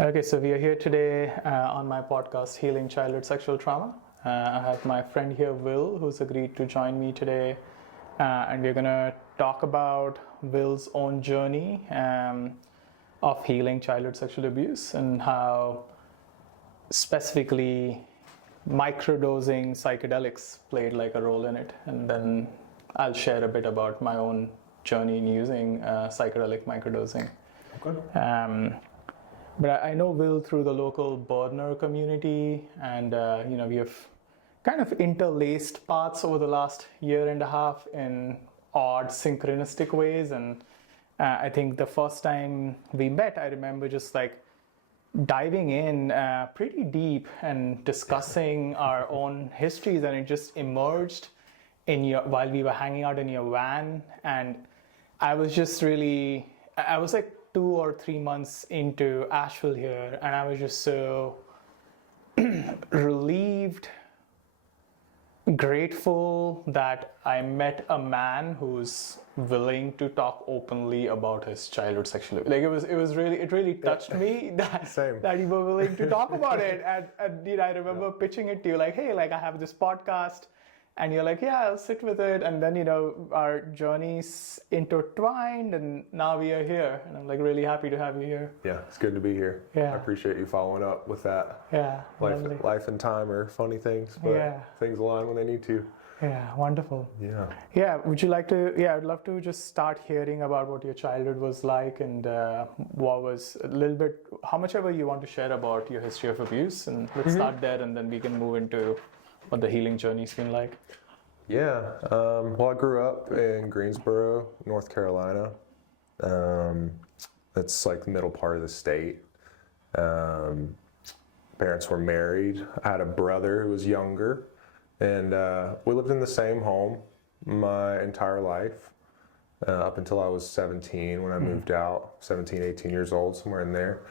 Okay, so we are here today on my podcast, Healing Childhood Sexual Trauma. I have my friend here, Will, who's agreed to join me today. And we're going to talk about Will's own journey of healing childhood sexual abuse and how specifically microdosing psychedelics played like a role in it. And then I'll share a bit about my own journey in using psychedelic microdosing. Okay. But I know Will through the local burner community, and we have kind of interlaced paths over the last year and a half in odd synchronistic ways. And I think the first time we met, I remember just like diving in pretty deep and discussing our own histories, and it just emerged while we were hanging out in your van. And I was like 2 or 3 months into Asheville here, and I was just so relieved, grateful that I met a man who's willing to talk openly about his childhood sexual abuse. Like it really touched me that you were willing to talk about it. And I remember pitching it to you like, hey, like I have this podcast. And you're like, yeah, I'll sit with it. And then, our journeys intertwined, and now we are here. And I'm like really happy to have you here. Yeah, it's good to be here. Yeah. I appreciate you following up with that. Yeah. Life and time are funny things, but things align when they need to. Yeah, wonderful. Yeah. Yeah, I'd love to just start hearing about what your childhood was like, and what was a little bit, how much ever you want to share about your history of abuse. And let's start there, and then we can move into what the healing journey's been like. Yeah. Well, I grew up in Greensboro, North Carolina. It's like the middle part of the state. Parents were married. I had a brother who was younger, and we lived in the same home my entire life up until I was 17 when I moved out, 17, 18 years old, somewhere in there.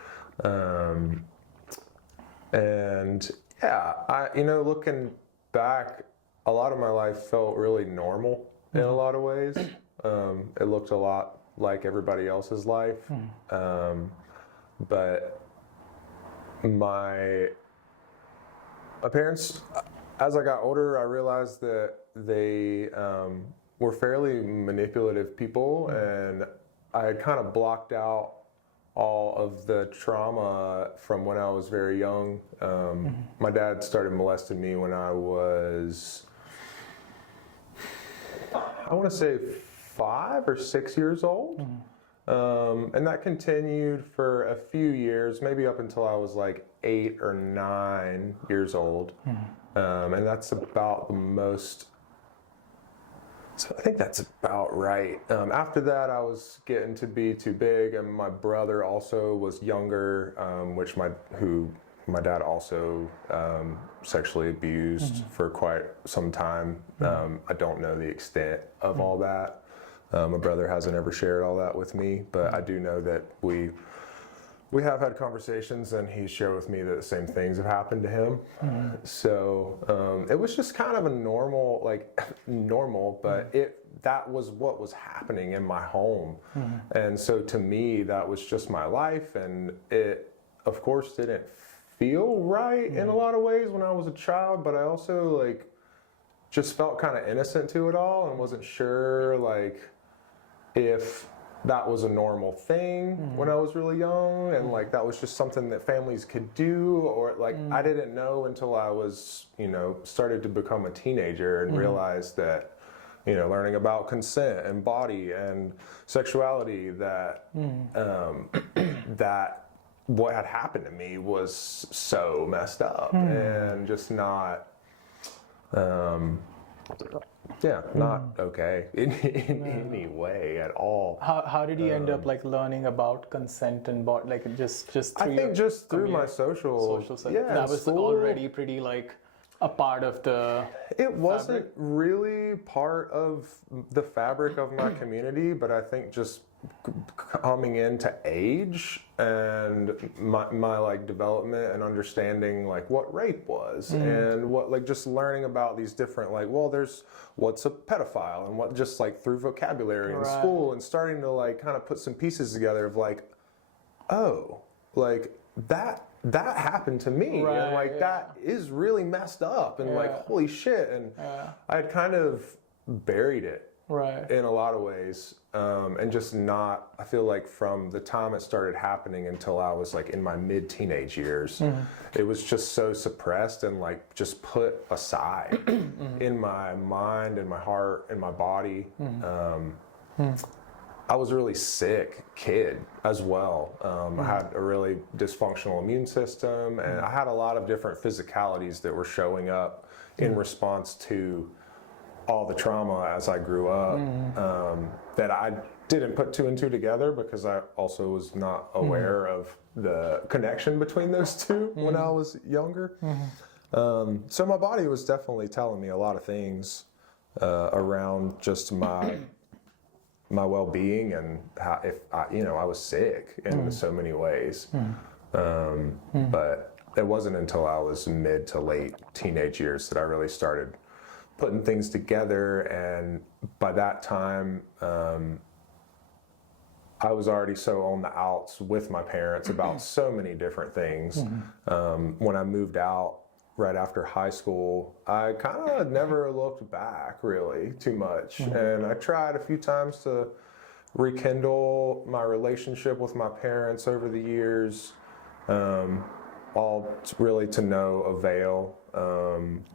And yeah, looking back, a lot of my life felt really normal in a lot of ways. It looked a lot like everybody else's life. But my parents, as I got older, I realized that they were fairly manipulative people, and I had kind of blocked out all of the trauma from when I was very young. My dad started molesting me when I was, I want to say 5 or 6 years old. And that continued for a few years, maybe up until I was like 8 or 9 years old. And that's about the most, so I think that's about right. After that, I was getting to be too big, and my brother also was younger, who my dad also sexually abused for quite some time. I don't know the extent of all that. My brother hasn't ever shared all that with me, but I do know that we have had conversations, and he's shared with me that the same things have happened to him. So it was just kind of a normal, but that was what was happening in my home. And so to me, that was just my life, and it, of course, didn't feel right in a lot of ways when I was a child, but I also just felt kind of innocent to it all and wasn't sure if that was a normal thing when I was really young, and that was just something that families could do, or I didn't know until I was, started to become a teenager and realized that, learning about consent and body and sexuality, that that what had happened to me was so messed up and just not not okay in any way at all. How did you end up learning about consent and body, just through I think just through my social that was school. already pretty a part of the It wasn't really part of the fabric of my community, but I think just coming into age and my development and understanding what rape was and what just learning about these different there's what's a pedophile and what just through vocabulary in school and starting to kind of put some pieces together of oh, like that happened to me, Right, and like yeah. that is really messed up, and like Yeah. holy shit, and I had kind of buried it Right. in a lot of ways, and just not. I feel like from the time it started happening until I was like in my mid-teenage years, it was just so suppressed and like just put aside in my mind and my heart and my body. I was a really sick kid as well. I had a really dysfunctional immune system, and I had a lot of different physicalities that were showing up in response to all the trauma as I grew up, that I didn't put two and two together because I also was not aware of the connection between those two when I was younger. So my body was definitely telling me a lot of things around just my well-being, and how if I, I was sick in so many ways. But it wasn't until I was mid to late teenage years that I really started putting things together, and by that time I was already so on the outs with my parents about so many different things. When I moved out right after high school, I kind of never looked back really too much, and I tried a few times to rekindle my relationship with my parents over the years, all really to no avail.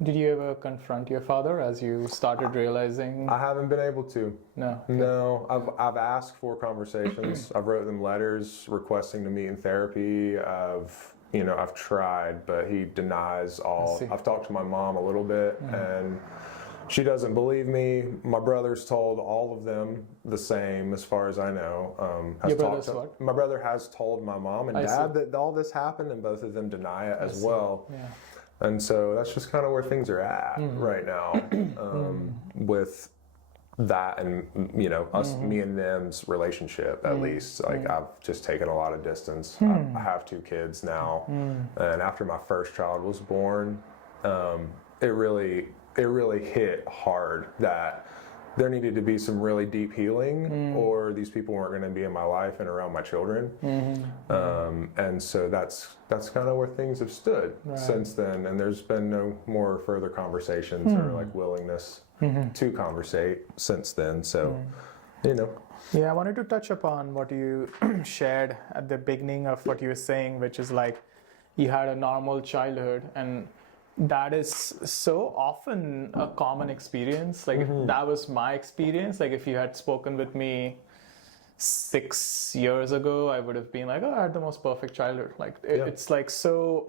Did you ever confront your father as you started realizing? I haven't been able to. No. No, I've asked for conversations. I've wrote them letters requesting to meet in therapy. I've tried, but he denies all. I've talked to my mom a little bit, and she doesn't believe me. My brother's told all of them the same, as far as I know. Your brother's what? My brother has told my mom and I dad see. that all this happened, and both of them deny it as well. Yeah. And so that's just kind of where things are at right now, with that, and me and them's relationship. At least, like I've just taken a lot of distance. I have 2 kids now, and after my first child was born, it really hit hard that there needed to be some really deep healing, or these people weren't going to be in my life and around my children. And so that's kind of where things have stood since then. And there's been no more further conversations or like willingness to conversate since then. So, Yeah, I wanted to touch upon what you shared at the beginning of what you were saying, which is like you had a normal childhood, and that is so often a common experience. Like if that was my experience, like if you had spoken with me 6 years ago, I would have been like, oh, I had the most perfect childhood. Like it's like so,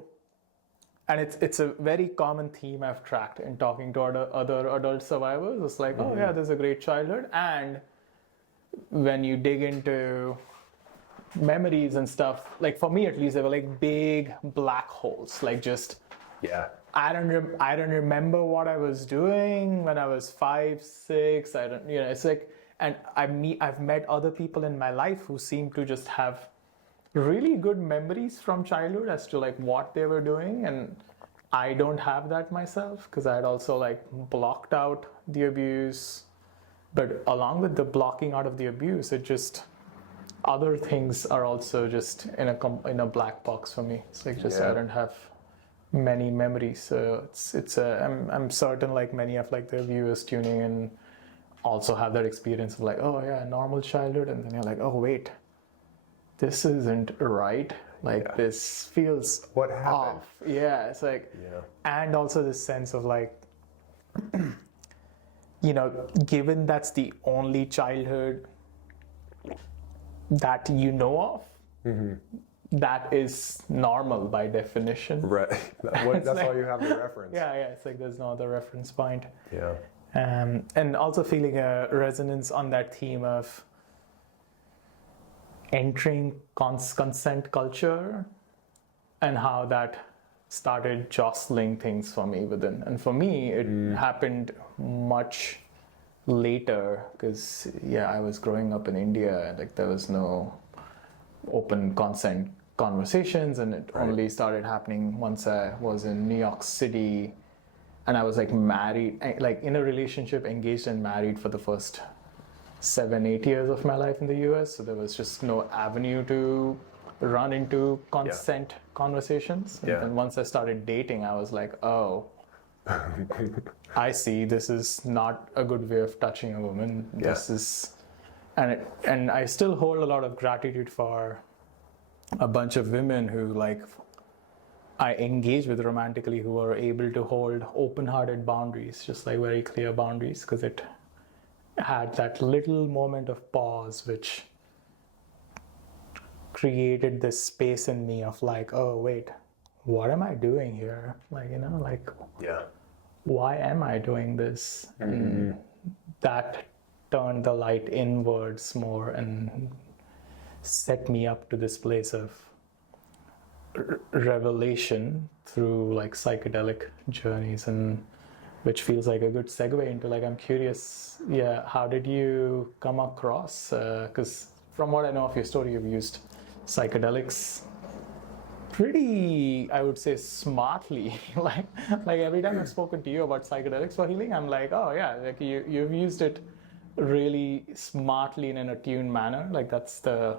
and it's a very common theme I've tracked in talking to other adult survivors. It's like, oh yeah, there's a great childhood. And when you dig into memories and stuff, like for me at least, they were like big black holes, like just, I don't remember what I was doing when I was 5, 6. I don't, it's like, and I've met other people in my life who seem to just have really good memories from childhood as to like what they were doing, and I don't have that myself because I had also like blocked out the abuse. But along with the blocking out of the abuse, it just other things are also just in a black box for me. It's like just I don't have many memories. So I'm certain like many of like the viewers tuning in also have that experience of like, oh yeah, normal childhood, and then you're like, oh wait, this isn't right. Like this feels what happened? Off. Yeah, it's like, and also this sense of like, given that's the only childhood that you know of, that is normal by definition. Right. That's like, all you have to reference. Yeah, it's like there's no other reference point. Yeah. And also feeling a resonance on that theme of entering consent culture and how that started jostling things for me within. And for me, it happened much later because, I was growing up in India and like there was no open consent conversations, and it only started happening once I was in New York City and I was like married, like in a relationship, engaged and married for the first 7-8 years of my life in the US. So there was just no avenue to run into consent conversations. And Yeah. then once I started dating, I was like, oh, I see, this is not a good way of touching a woman. This is, and I still hold a lot of gratitude for a bunch of women who like I engage with romantically who are able to hold open-hearted boundaries, just like very clear boundaries, because it had that little moment of pause which created this space in me of like, oh wait, what am I doing here? Like, you know, like, why am I doing this? And that turned the light inwards more and set me up to this place of revelation through like psychedelic journeys, and which feels like a good segue into like, I'm curious, how did you come across, because from what I know of your story, you've used psychedelics pretty, I would say, smartly. like every time I've spoken to you about psychedelics for healing, I'm like, oh yeah, like you've used it really smartly in an attuned manner. Like that's the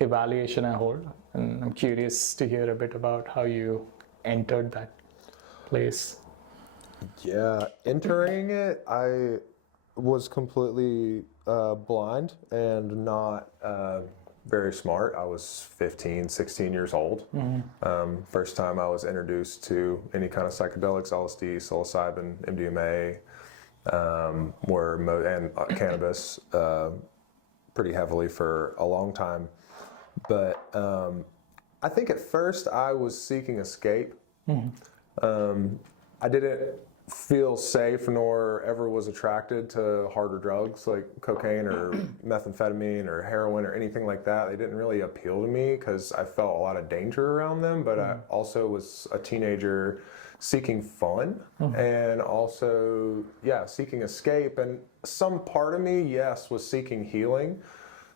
evaluation I hold, and I'm curious to hear a bit about how you entered that place. Yeah, entering it, I was completely blind and not very smart. I was 15, 16 years old. First time I was introduced to any kind of psychedelics, LSD, psilocybin, MDMA, and cannabis pretty heavily for a long time. But I think at first I was seeking escape. I didn't feel safe nor ever was attracted to harder drugs like cocaine or methamphetamine or heroin or anything like that. They didn't really appeal to me because I felt a lot of danger around them, but I also was a teenager seeking fun and also, seeking escape. And some part of me, was seeking healing.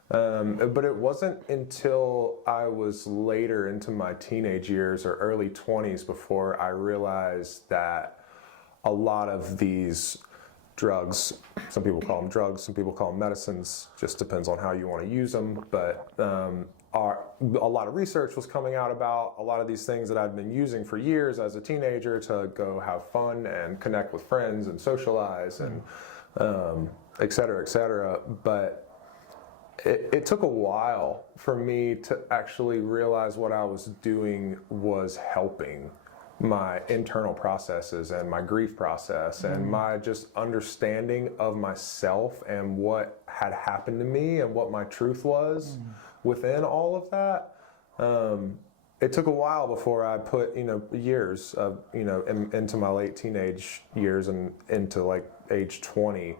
But it wasn't until I was later into my teenage years or early 20s before I realized that a lot of these drugs, some people call them drugs, some people call them medicines, just depends on how you want to use them, but a lot of research was coming out about a lot of these things that I'd been using for years as a teenager to go have fun and connect with friends and socialize and et cetera, but it took a while for me to actually realize what I was doing was helping my internal processes and my grief process and my just understanding of myself and what had happened to me and what my truth was within all of that. It took a while before I put, years of, into my late teenage years and into like age 20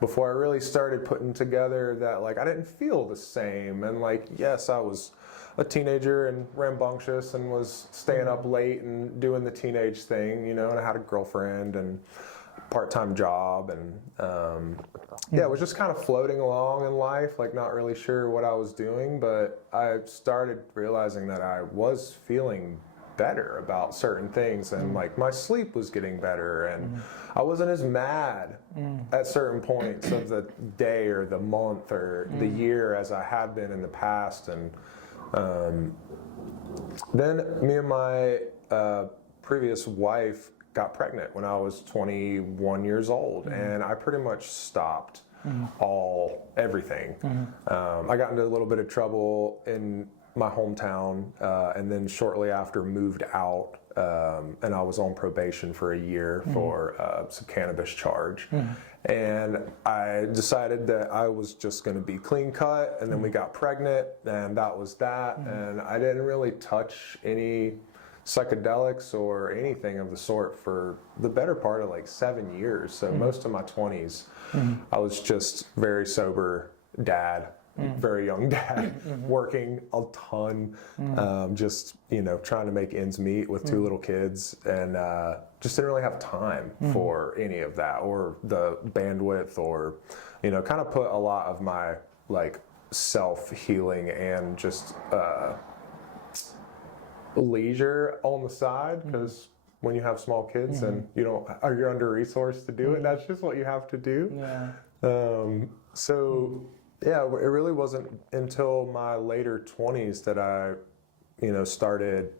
before I really started putting together that like I didn't feel the same, and like yes, I was a teenager and rambunctious and was staying up late and doing the teenage thing, and I had a girlfriend and part-time job and it was just kind of floating along in life, like not really sure what I was doing, but I started realizing that I was feeling better about certain things, and like my sleep was getting better, and I wasn't as mad at certain points of the day or the month or the year as I had been in the past. And then me and my previous wife got pregnant when I was 21 years old, and I pretty much stopped everything. I got into a little bit of trouble in my hometown, and then shortly after moved out, and I was on probation for a year for some cannabis charge. And I decided that I was just going to be clean cut, and then we got pregnant, and that was that. And I didn't really touch any psychedelics or anything of the sort for the better part of like 7 years. So most of my 20s, I was just very sober dad. Very young dad, working a ton, just trying to make ends meet with 2 little kids, and just didn't really have time for any of that or the bandwidth, or kind of put a lot of my like self-healing and just leisure on the side, because when you have small kids and you're under resourced to do it, that's just what you have to do. So Yeah, it really wasn't until my later 20s that I, started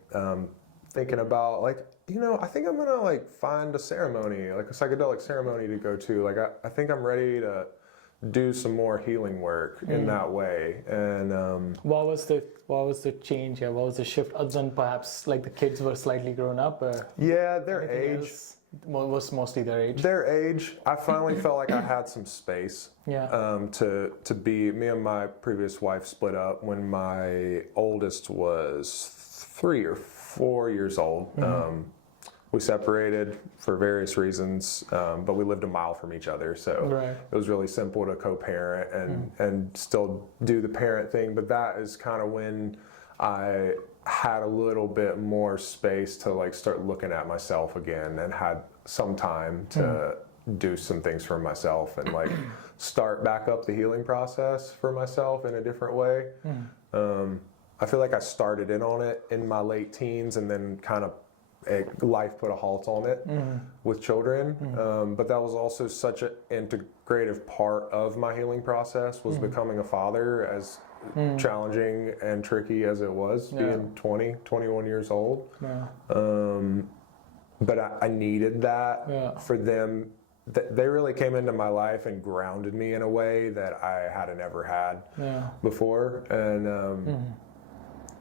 thinking about like, I think I'm gonna like find a ceremony, like a psychedelic ceremony to go to. Like I think I'm ready to do some more healing work in that way. And What was the change here? What was the shift? Other than perhaps like the kids were slightly grown up. yeah, their Anything age. else? Was mostly their age. Their age, I finally felt like I had some space. Yeah. To be, me and my previous wife split up when my oldest was 3 or 4 years old. We separated for various reasons, but we lived a mile from each other, so Right. it was really simple to co-parent and still do the parent thing. But that is kind of when I had a little bit more space to like start looking at myself again, and had some time to do some things for myself and like start back up the healing process for myself in a different way. I feel like I started in on it in my late teens, and then kind of life put a halt on it with children. But that was also such an integrative part of my healing process, was becoming a father, as challenging and tricky as it was, being 20, 21 years old. But I needed that for them. They really came into my life and grounded me in a way that I hadn't ever had before. And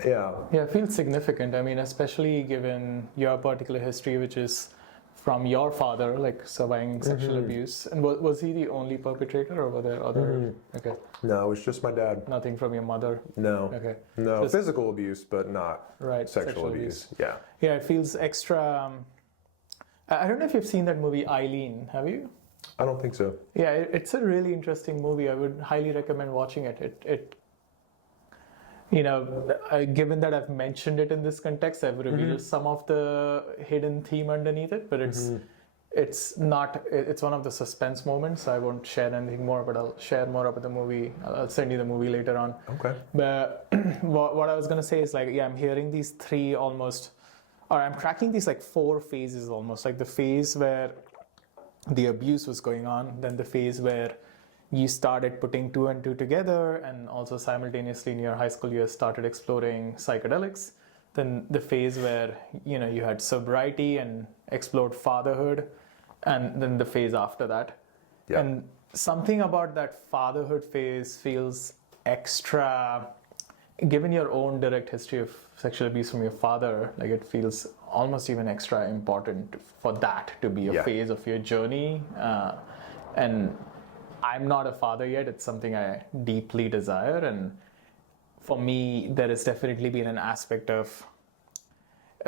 yeah, it feels significant. I mean, especially given your particular history, which is from your father, like surviving sexual abuse. And was he the only perpetrator, or were there other? Okay. No, it was just my dad. Nothing from your mother. No. Okay. No, Just physical abuse, but not sexual abuse. Yeah. Yeah, it feels extra. I don't know if you've seen that movie Eileen. Have you? I don't think so. Yeah, it's a really interesting movie. I would highly recommend watching it. Given that I've mentioned it in this context, I've revealed some of the hidden theme underneath it, but it's one of the suspense moments. I won't share anything more, but I'll share more about the movie. I'll send you the movie later on. Okay. But what I was going to say is, like, yeah, I'm hearing these three almost, or I'm tracking these like 4 phases almost, like the phase where the abuse was going on, then the phase where you started putting 2 and 2 together, and also simultaneously in your high school years started exploring psychedelics. Then the phase where you had sobriety and explored fatherhood, and then the phase after that. Yeah. And something about that fatherhood phase feels extra, given your own direct history of sexual abuse from your father, like it feels almost even extra important for that to be a phase of your journey. And I'm not a father yet. It's something I deeply desire. And for me, there has definitely been an aspect of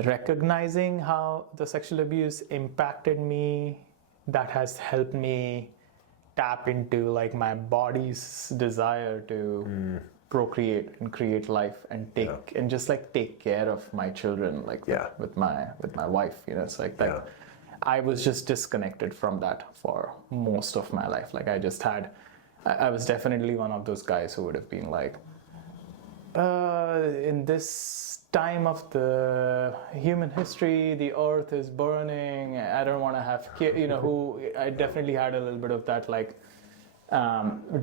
recognizing how the sexual abuse impacted me that has helped me tap into like my body's desire to procreate and create life and take care of my children, like with my wife. It's like that. Yeah. I was just disconnected from that for most of my life. Like I was definitely one of those guys who would have been like, in this time of the human history, the earth is burning, I don't want to have kids, I definitely had a little bit of that like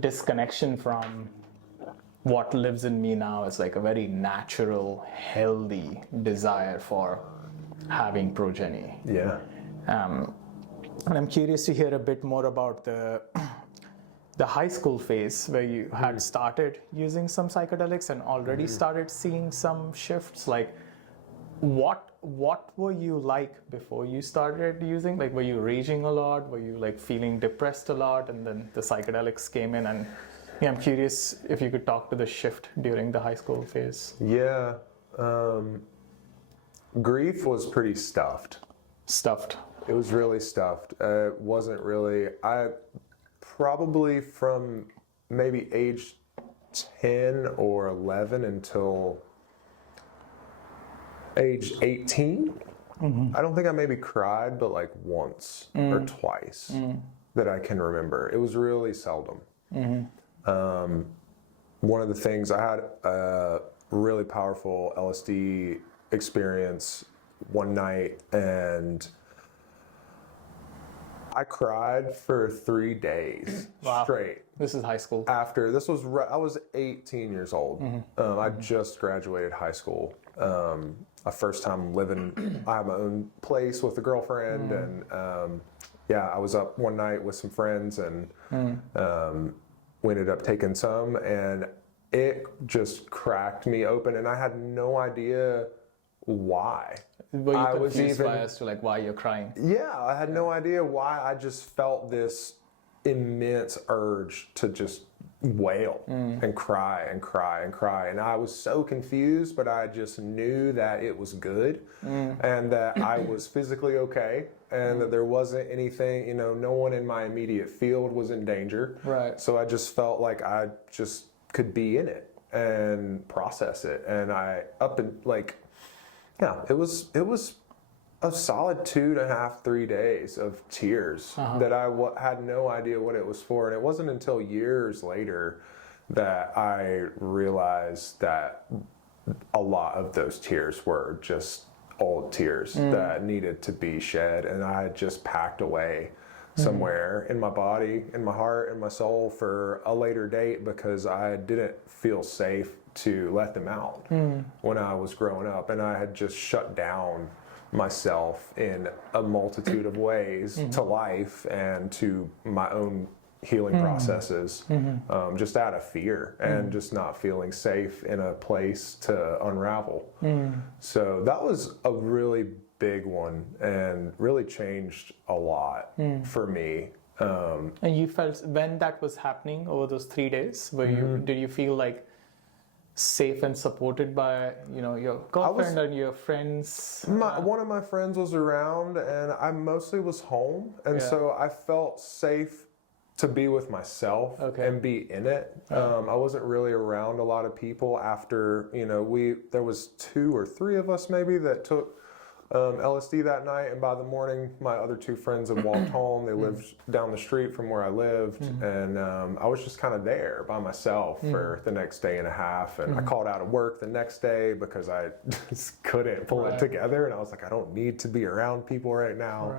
disconnection from what lives in me now as like a very natural, healthy desire for having progeny. Yeah. And I'm curious to hear a bit more about the high school phase where you had started using some psychedelics and already started seeing some shifts. Like, what were you like before you started using? Like, were you raging a lot? Were you like feeling depressed a lot? And then the psychedelics came in, and I'm curious if you could talk to the shift during the high school phase. Yeah. Grief was pretty stuffed. It was really stuffed. It wasn't really, I probably from maybe age 10 or 11 until age 18. I don't think I maybe cried, but like once or twice that I can remember. It was really seldom. One of the things, I had a really powerful LSD experience one night, and I cried for 3 days Wow. straight. This is high school. After this was, I was 18 years old. I just graduated high school. My first time living, I had my own place with a girlfriend, and yeah, I was up one night with some friends, and we ended up taking some, and it just cracked me open, and I had no idea why. Were you I was confused even, by as to like why you're crying? yeah, I had no idea why. I just felt this immense urge to just wail and cry and cry and cry. And I was so confused, but I just knew that it was good and that I was physically okay and that there wasn't anything, you know, no one in my immediate field was in danger. Right. So I just felt like I just could be in it and process it. And I yeah, it was a solid 2.5, 3 days of tears that I had no idea what it was for. And it wasn't until years later that I realized that a lot of those tears were just old tears that needed to be shed. And I had just packed away somewhere in my body, in my heart, in my soul for a later date because I didn't feel safe to let them out when I was growing up. And I had just shut down myself in a multitude of ways to life and to my own healing processes, just out of fear and just not feeling safe in a place to unravel. So that was a really big one and really changed a lot for me. And you felt when that was happening over those 3 days, did you feel like safe and supported by, you know, your girlfriend and your friends? One of my friends was around and I mostly was home, and so I felt safe to be with myself and be in it. I wasn't really around a lot of people after, you know, there was 2 or 3 of us maybe that took LSD that night, and by the morning my other 2 friends had walked home. They lived down the street from where I lived, and I was just kind of there by myself for the next day and a half, and I called out of work the next day because I just couldn't pull it together, and I was like, I don't need to be around people right now.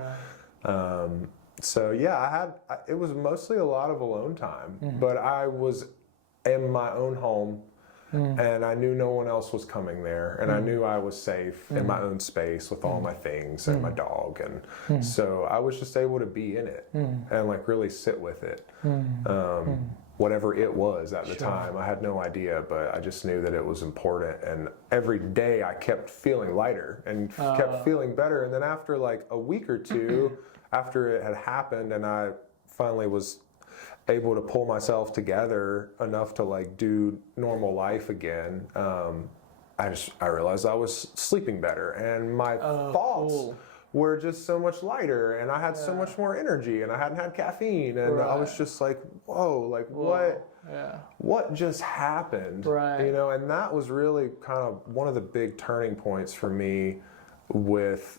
So yeah, it was mostly a lot of alone time, but I was in my own home. And I knew no one else was coming there, and I knew I was safe in my own space with all my things and my dog, and so I was just able to be in it and like really sit with it, whatever it was at the time. I had no idea, but I just knew that it was important, and every day I kept feeling lighter and kept feeling better, and then after like a week or 2 after it had happened and I finally was able to pull myself together enough to like do normal life again, I realized I was sleeping better, and my thoughts were just so much lighter, and I had so much more energy, and I hadn't had caffeine, and I was just like, whoa, like what just happened? You know, and that was really kind of one of the big turning points for me with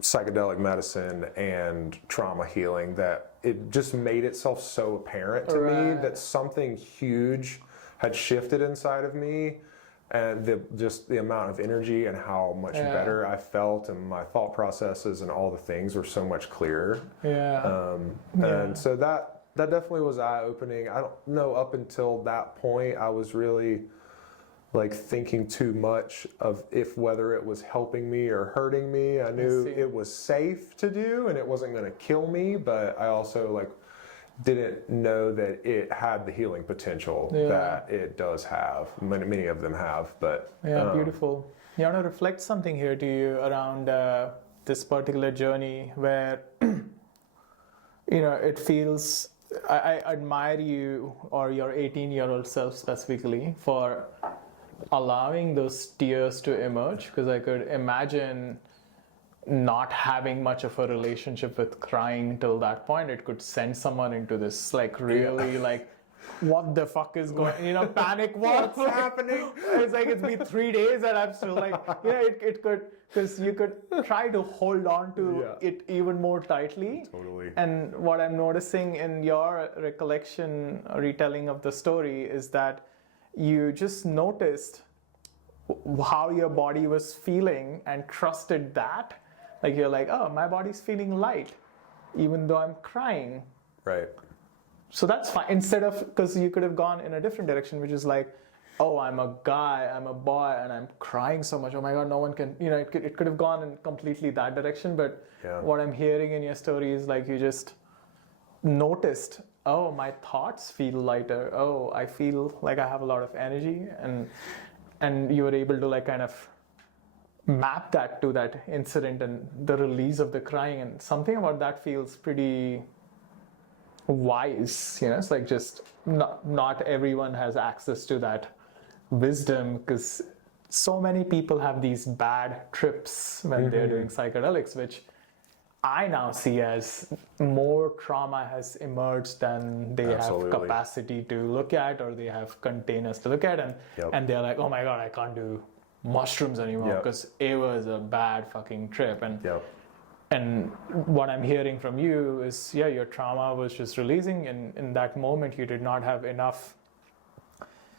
psychedelic medicine and trauma healing, that it just made itself so apparent to me that something huge had shifted inside of me, and the amount of energy and how much better I felt, and my thought processes and all the things were so much clearer. And so that definitely was eye-opening. I don't know, up until that point I was really like thinking too much of whether it was helping me or hurting me. I knew it was safe to do and it wasn't going to kill me, but I also like didn't know that it had the healing potential that it does have. Many of them have, but beautiful. You want to reflect something here to you around this particular journey where you know, it feels, I admire you or your 18-year-old self specifically for allowing those tears to emerge, because I could imagine not having much of a relationship with crying till that point. It could send someone into this like really like, what the fuck is going, you know, panic, what's happening? It's like, it's been 3 days and I'm still like, you know, it could, because you could try to hold on to it even more tightly. Totally. And what I'm noticing in your recollection, retelling of the story, is that you just noticed how your body was feeling and trusted that. Like, you're like, oh, my body's feeling light. even though I'm crying. Right. So that's fine. Instead of, because you could have gone in a different direction, which is like, oh, I'm a guy, I'm a boy, and I'm crying so much. Oh my God, no one can, it could have gone in completely that direction. But what I'm hearing in your story is like you just noticed, oh, my thoughts feel lighter. Oh, I feel like I have a lot of energy. And you were able to like kind of map that to that incident and the release of the crying. And something about that feels pretty wise. It's like just not everyone has access to that wisdom, because so many people have these bad trips when they're doing psychedelics, which I now see as more trauma has emerged than they have capacity to look at, or they have containers to look at, and they're like, oh my God, I can't do mushrooms anymore because it was a bad fucking trip. And what I'm hearing from you is, your trauma was just releasing, and in that moment you did not have enough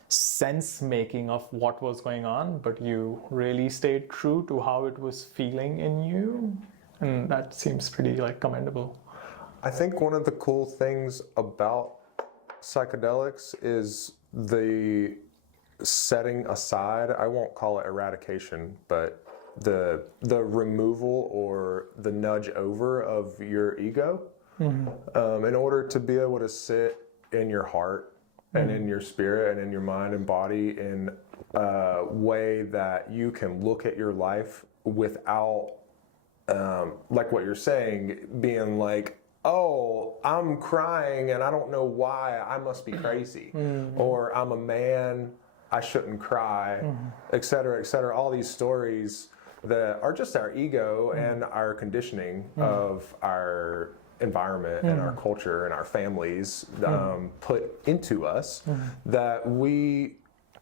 sense making of what was going on, but you really stayed true to how it was feeling in you, and that seems pretty like commendable. I think one of the cool things about psychedelics is the setting aside, I won't call it eradication, but the removal or the nudge over of your ego, in order to be able to sit in your heart and in your spirit and in your mind and body in a way that you can look at your life without, like what you're saying, being like, oh, I'm crying and I don't know why, I must be crazy, or I'm a man, I shouldn't cry, et cetera, all these stories that are just our ego and our conditioning of our environment and our culture and our families put into us that we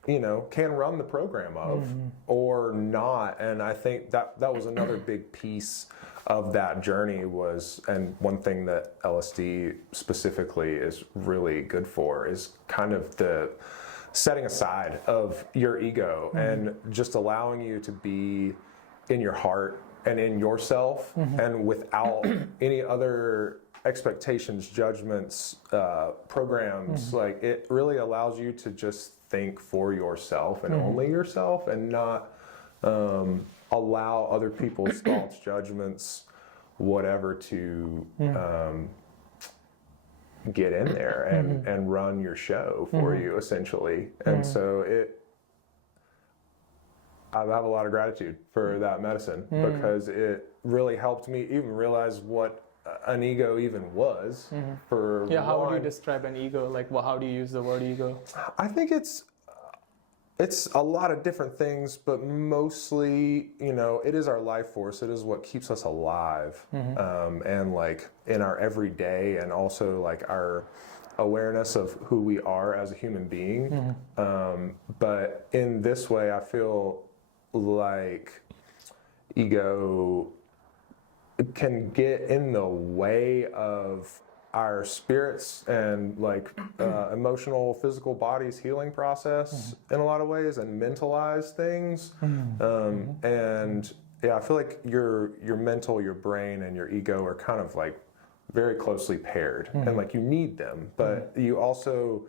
can run the program of or not. And I think that was another big piece of that journey was, and one thing that LSD specifically is really good for is kind of the setting aside of your ego and just allowing you to be in your heart and in yourself and without any other expectations, judgments, programs. Like, it really allows you to just think for yourself and only yourself, and not allow other people's thoughts, judgments, whatever to get in there and run your show for you, essentially. And so I have a lot of gratitude for that medicine because it really helped me even realize what an ego even was. For how would you describe an ego? Like, how do you use the word ego? I think it's a lot of different things, but mostly, it is our life force. It is what keeps us alive, and like in our everyday, and also like our awareness of who we are as a human being. But in this way, I feel like ego can get in the way of our spirits and like emotional, physical body's healing process in a lot of ways, and mentalize things. And I feel like your mental, your brain, and your ego are kind of like very closely paired, and like you need them, but you also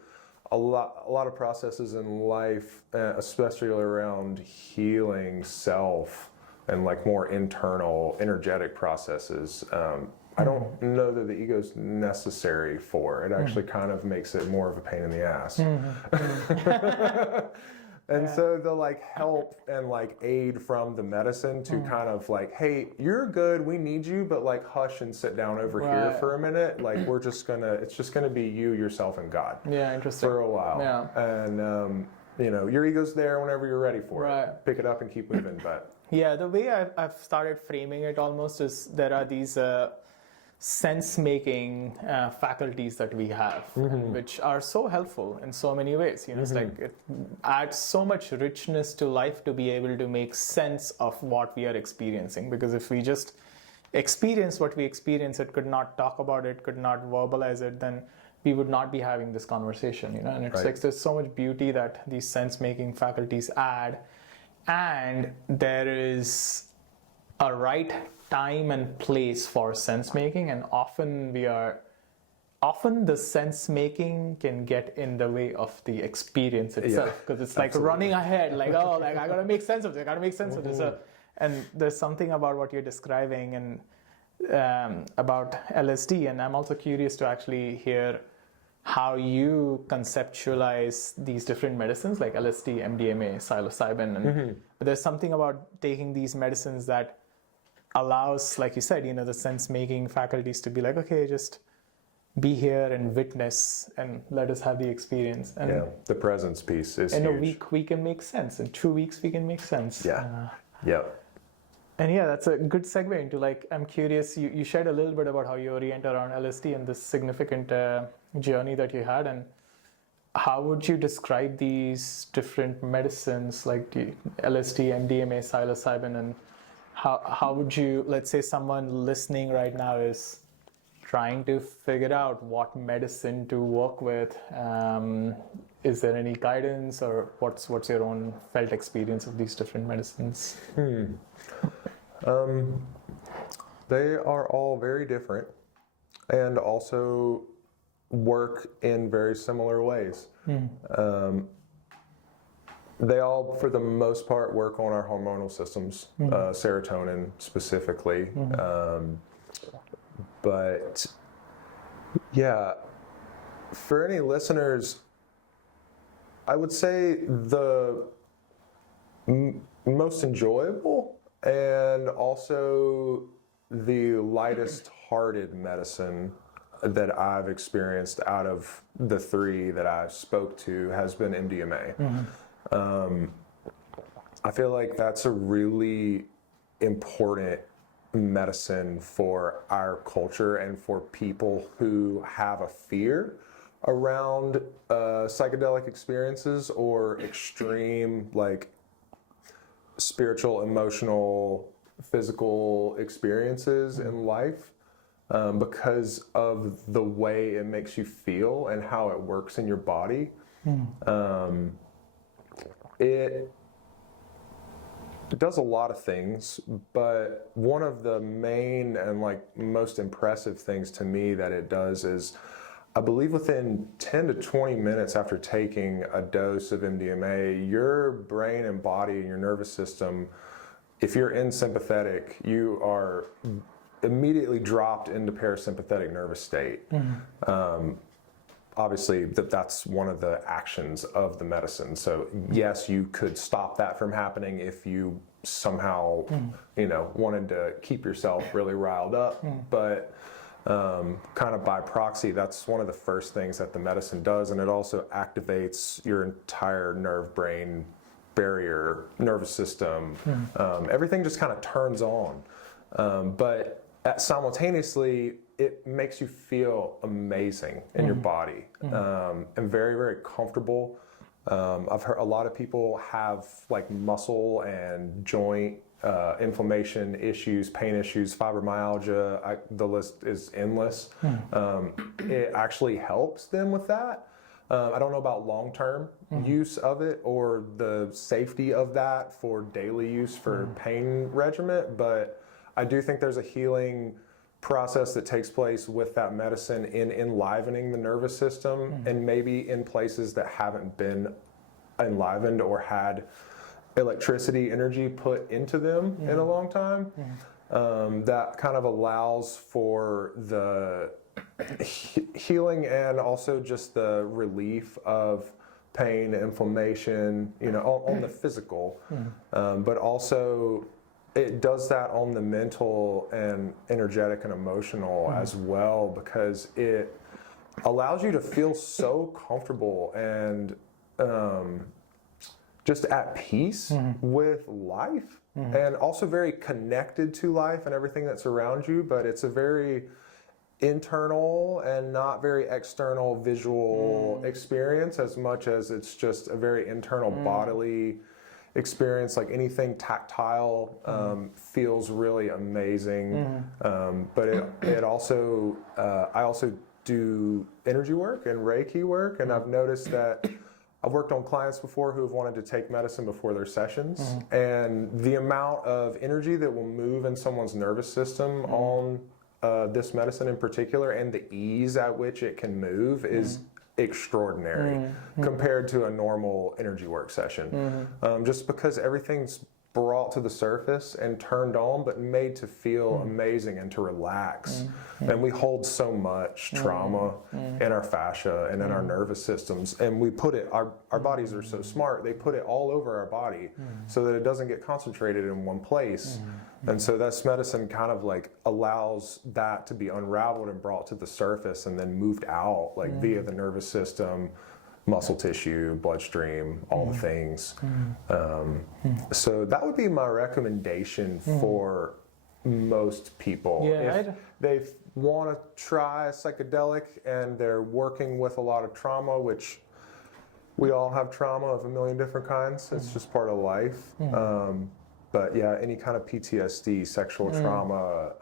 a lot of processes in life, especially around healing self and like more internal, energetic processes. I don't know that the ego's necessary for. It actually kind of makes it more of a pain in the ass. And so the like help and like aid from the medicine to kind of like, hey, you're good, we need you, but like hush and sit down over here for a minute. Like it's just gonna be you, yourself, and God. Yeah, interesting. For a while. Yeah. And your ego's there whenever you're ready for it. Pick it up and keep moving. But yeah, the way I've started framing it almost is there are these sense-making faculties that we have, which are so helpful in so many ways. It's like it adds so much richness to life to be able to make sense of what we are experiencing. Because if we just experience what we experience, it could not talk about it, could not verbalize it, then we would not be having this conversation. And it's like there's so much beauty that these sense-making faculties add, and there is a right time and place for sense making, and often the sense making can get in the way of the experience itself, because it's like running ahead, like, oh, like I gotta make sense of this, I gotta make sense of this. And there's something about what you're describing and about LSD, and I'm also curious to actually hear how you conceptualize these different medicines like LSD, MDMA, psilocybin, and but there's something about taking these medicines that allows, like you said, the sense-making faculties to be like, okay, just be here and witness and let us have the experience. And the presence piece is in huge. a week we can make sense. In 2 weeks we can make sense. And that's a good segue into, like, I'm curious, you shared a little bit about how you orient around LSD and this significant journey that you had, and how would you describe these different medicines like the LSD, MDMA, psilocybin, and how would you, let's say someone listening right now is trying to figure out what medicine to work with, is there any guidance, or what's your own felt experience of these different medicines? They are all very different and also work in very similar ways. They all, for the most part, work on our hormonal systems, serotonin specifically. But for any listeners, I would say the most enjoyable and also the lightest hearted medicine that I've experienced out of the three that I spoke to has been MDMA. I feel like that's a really important medicine for our culture and for people who have a fear around psychedelic experiences or extreme, like, spiritual, emotional, physical experiences in life, because of the way it makes you feel and how it works in your body. It does a lot of things, but one of the main and, like, most impressive things to me that it does is, I believe within 10 to 20 minutes after taking a dose of MDMA, your brain and body and your nervous system, if you're in sympathetic, you are immediately dropped into parasympathetic nervous state. Obviously, that's one of the actions of the medicine. So yes, you could stop that from happening if you somehow, wanted to keep yourself really riled up. But kind of by proxy, that's one of the first things that the medicine does. And it also activates your entire nerve-brain barrier, nervous system. Everything just kind of turns on. But simultaneously, it makes you feel amazing in your body, and very, very comfortable. I've heard a lot of people have, like, muscle and joint inflammation issues, pain issues, fibromyalgia. The list is endless. It actually helps them with that. I don't know about long-term use of it or the safety of that for daily use for pain regimen, but I do think there's a healing process that takes place with that medicine in enlivening the nervous system, and maybe in places that haven't been enlivened or had electricity energy put into them in a long time. That kind of allows for the healing and also just the relief of pain, inflammation, on the physical, but also it does that on the mental and energetic and emotional as well, because it allows you to feel so comfortable and just at peace with life, and also very connected to life and everything that's around you. But it's a very internal and not very external visual experience, as much as it's just a very internal bodily experience. Like, anything tactile feels really amazing. But it also, I also do energy work and Reiki work, and I've noticed that I've worked on clients before who have wanted to take medicine before their sessions, and the amount of energy that will move in someone's nervous system on this medicine in particular, and the ease at which it can move is extraordinary compared to a normal energy work session. Just because everything's brought to the surface and turned on, but made to feel amazing and to relax. And we hold so much trauma in our fascia and in our nervous systems, and we put it, our bodies are so smart, they put it all over our body so that it doesn't get concentrated in one place. And so this medicine kind of like allows that to be unraveled and brought to the surface and then moved out like via the nervous system, muscle tissue, bloodstream, all the things. So that would be my recommendation for most people. If they want to try a psychedelic and they're working with a lot of trauma, which we all have trauma of a million different kinds, it's just part of life. But yeah, any kind of PTSD, sexual trauma,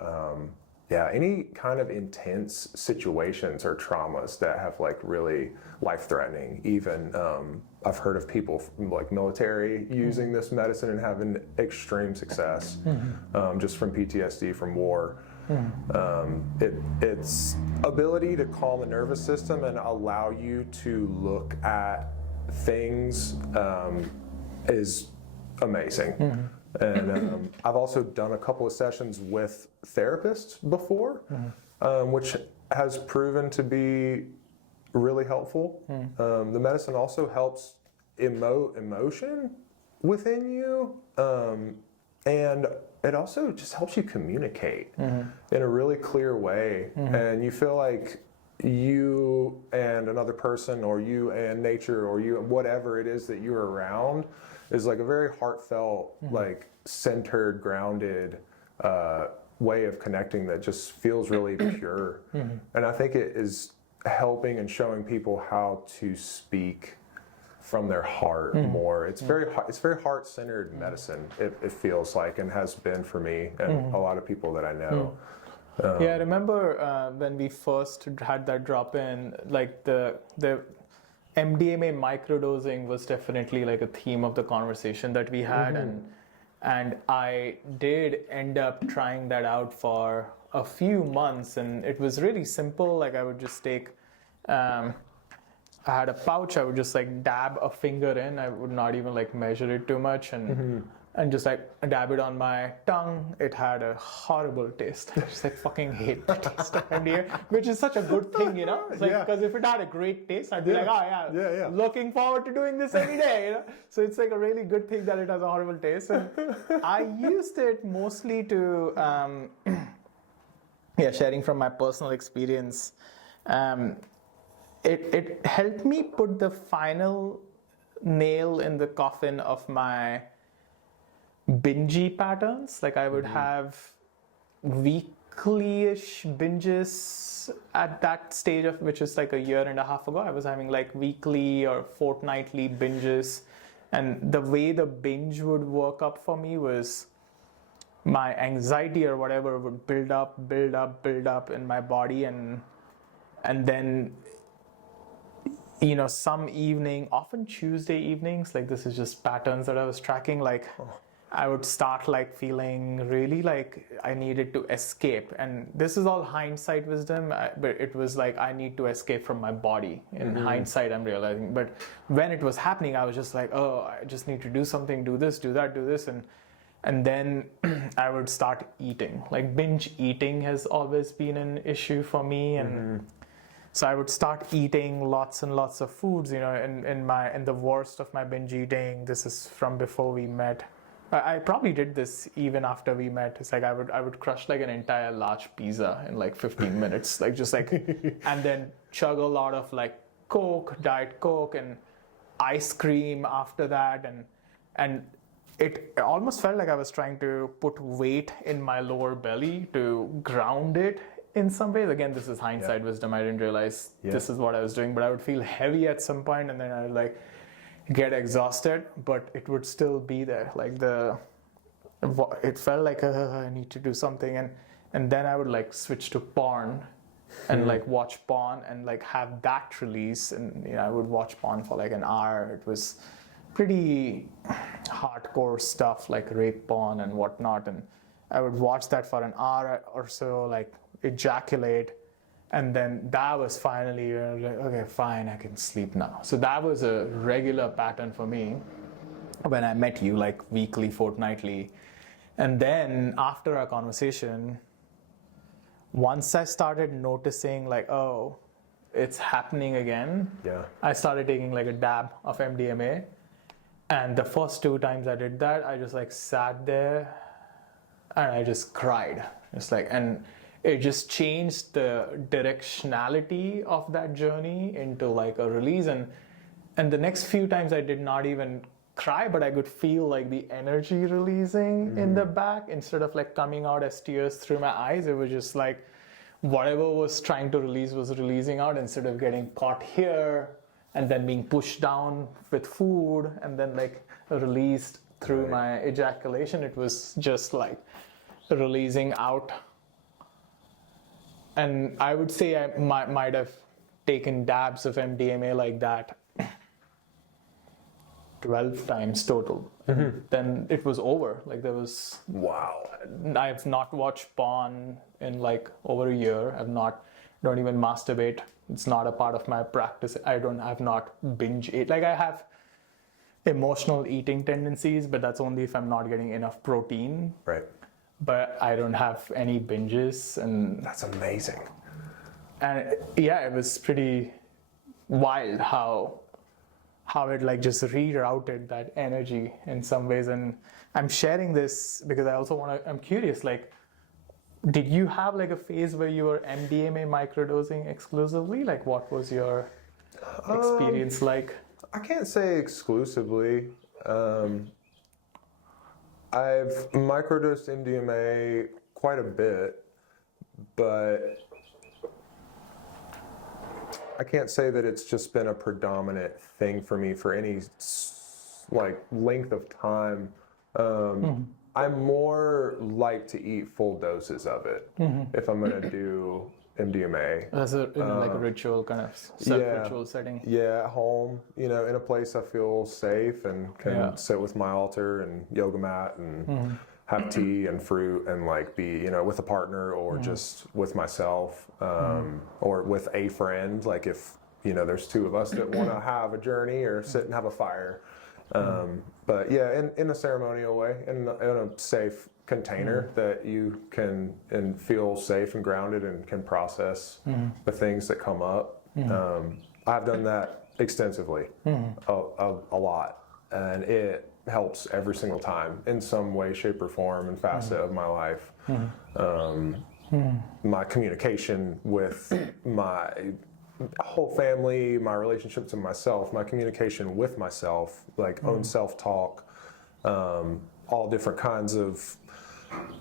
any kind of intense situations or traumas that have like really life-threatening. Even I've heard of people from like military using this medicine and having extreme success just from PTSD from war. Its ability to calm the nervous system and allow you to look at things is amazing. And I've also done a couple of sessions with therapists before, which has proven to be really helpful. The medicine also helps emote emotion within you, and it also just helps you communicate in a really clear way. And you feel like you and another person, or you and nature, or you, whatever it is that you're around, is like a very heartfelt, like centered, grounded way of connecting that just feels really pure. And I think it is helping and showing people how to speak from their heart more. It's very heart-centered medicine, it feels like, and has been for me and a lot of people that I know. I remember when we first had that drop in, like the MDMA microdosing was definitely like a theme of the conversation that we had, and I did end up trying that out for a few months, and it was really simple. Like I would just take, I had a pouch, I would just like dab a finger in, I would not even like measure it too much, and just like dab it on my tongue. It had a horrible taste. I just like fucking hate the taste of MDMA, which is such a good thing, you know? It's like, because if it had a great taste, I'd be like, oh looking forward to doing this every day, you know? So it's like a really good thing that it has a horrible taste. And I used it mostly to, sharing from my personal experience, it helped me put the final nail in the coffin of my bingy patterns. Like I would have weekly-ish binges at that stage of, which is like a year and a half ago. I was having like weekly or fortnightly binges, and the way the binge would work up for me was my anxiety or whatever would build up in my body, and then, you know, some evening, often Tuesday evenings, like this is just patterns that I was tracking, like I would start like feeling really like I needed to escape. And this is all hindsight wisdom, but it was like I need to escape from my body. In hindsight, I'm realizing. But when it was happening, I was just like, oh, I just need to do something, do this, do that, do this. And then I would start eating. Like binge eating has always been an issue for me. And so I would start eating lots and lots of foods, you know, in the worst of my binge eating. This is from before we met. I probably did this even after we met. It's like I would crush like an entire large pizza in like 15 minutes, like just like, and then chug a lot of like Coke, Diet Coke, and ice cream after that, and it almost felt like I was trying to put weight in my lower belly to ground it in some ways. Again, this is hindsight wisdom. I didn't realize this is what I was doing, but I would feel heavy at some point, and then I would like get exhausted, but it would still be there. Like it felt like I need to do something, and then I would like switch to porn and like watch porn and like have that release. And I would watch porn for like an hour. It was pretty hardcore stuff like rape porn and whatnot. And I would watch that for an hour or so, like ejaculate. And then that was finally like, okay, fine, I can sleep now. So that was a regular pattern for me when I met you, like weekly, fortnightly. And then after our conversation, once I started noticing like, oh, it's happening again, I started taking like a dab of MDMA. And the first 2 times I did that, I just like sat there and I just cried. It's like, and it just changed the directionality of that journey into like a release. And the next few times I did not even cry, but I could feel like the energy releasing in the back instead of like coming out as tears through my eyes. It was just like whatever was trying to release was releasing out instead of getting caught here and then being pushed down with food and then like released through my ejaculation. It was just like releasing out. And I would say I might have taken dabs of MDMA like that 12 times total. Then it was over. Like there was... Wow. I've not watched porn in like over a year. Don't even masturbate. It's not a part of my practice. I've not binge ate. Like I have emotional eating tendencies, but that's only if I'm not getting enough protein. Right. But I don't have any binges, and that's amazing. And yeah, it was pretty wild how it like just rerouted that energy in some ways. And I'm sharing this because I also I'm curious, like, did you have like a phase where you were MDMA microdosing exclusively? Like what was your experience like? I can't say exclusively. I've microdosed MDMA quite a bit, but I can't say that it's just been a predominant thing for me for any like length of time. I more like to eat full doses of it if I'm gonna do MDMA. That's like a ritual kind of self-ritual setting. Yeah, at home, in a place I feel safe and can sit with my altar and yoga mat and have tea and fruit and like be, with a partner or just with myself or with a friend. Like if, there's 2 of us that want to have a journey or sit and have a fire. But yeah, in a ceremonial way, in a safe container that you can and feel safe and grounded and can process the things that come up. I've done that extensively, a lot, and it helps every single time in some way, shape, or form and facet of my life. My communication with my whole family, my relationship to myself, my communication with myself, like own self-talk, all different kinds of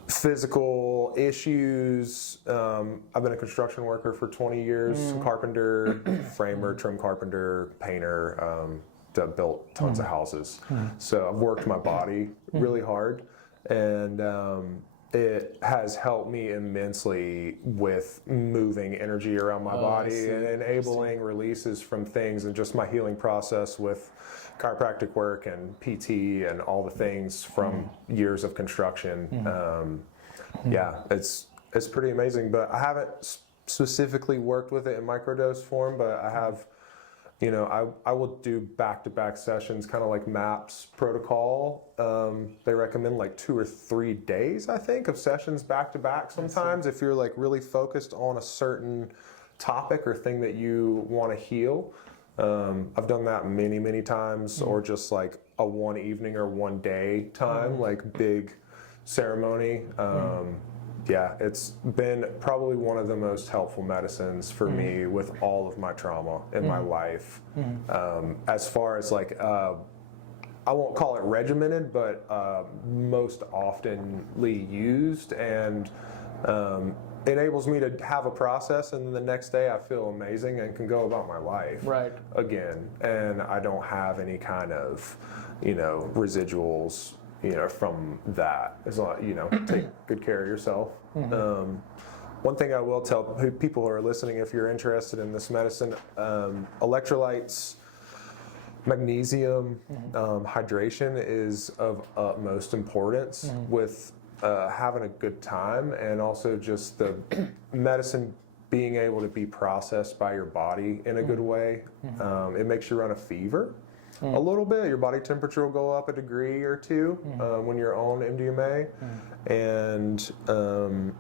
physical issues. I've been a construction worker for 20 years, carpenter, framer, trim carpenter, painter, built tons of houses. So I've worked my body really hard, and it has helped me immensely with moving energy around my body and enabling releases from things, and just my healing process with chiropractic work and PT and all the things from years of construction. Yeah, it's pretty amazing. But I haven't specifically worked with it in microdose form, but I have. I will do back-to-back sessions, kind of like MAPS protocol. They recommend like 2 or 3 days, I think, of sessions back-to-back sometimes if you're like really focused on a certain topic or thing that you want to heal. I've done that many, many times, or just like a one evening or one day time, like big ceremony. Yeah, it's been probably one of the most helpful medicines for me with all of my trauma in my life. As far as like, I won't call it regimented, but most oftenly used, and enables me to have a process, and then the next day I feel amazing and can go about my life again. And I don't have any kind of, residuals from that. As long, take good care of yourself. One thing I will tell people who are listening, if you're interested in this medicine, electrolytes, magnesium, hydration is of utmost importance with having a good time, and also just the medicine being able to be processed by your body in a good way. It makes you run a fever a little bit. Your body temperature will go up a degree or two when you're on MDMA. And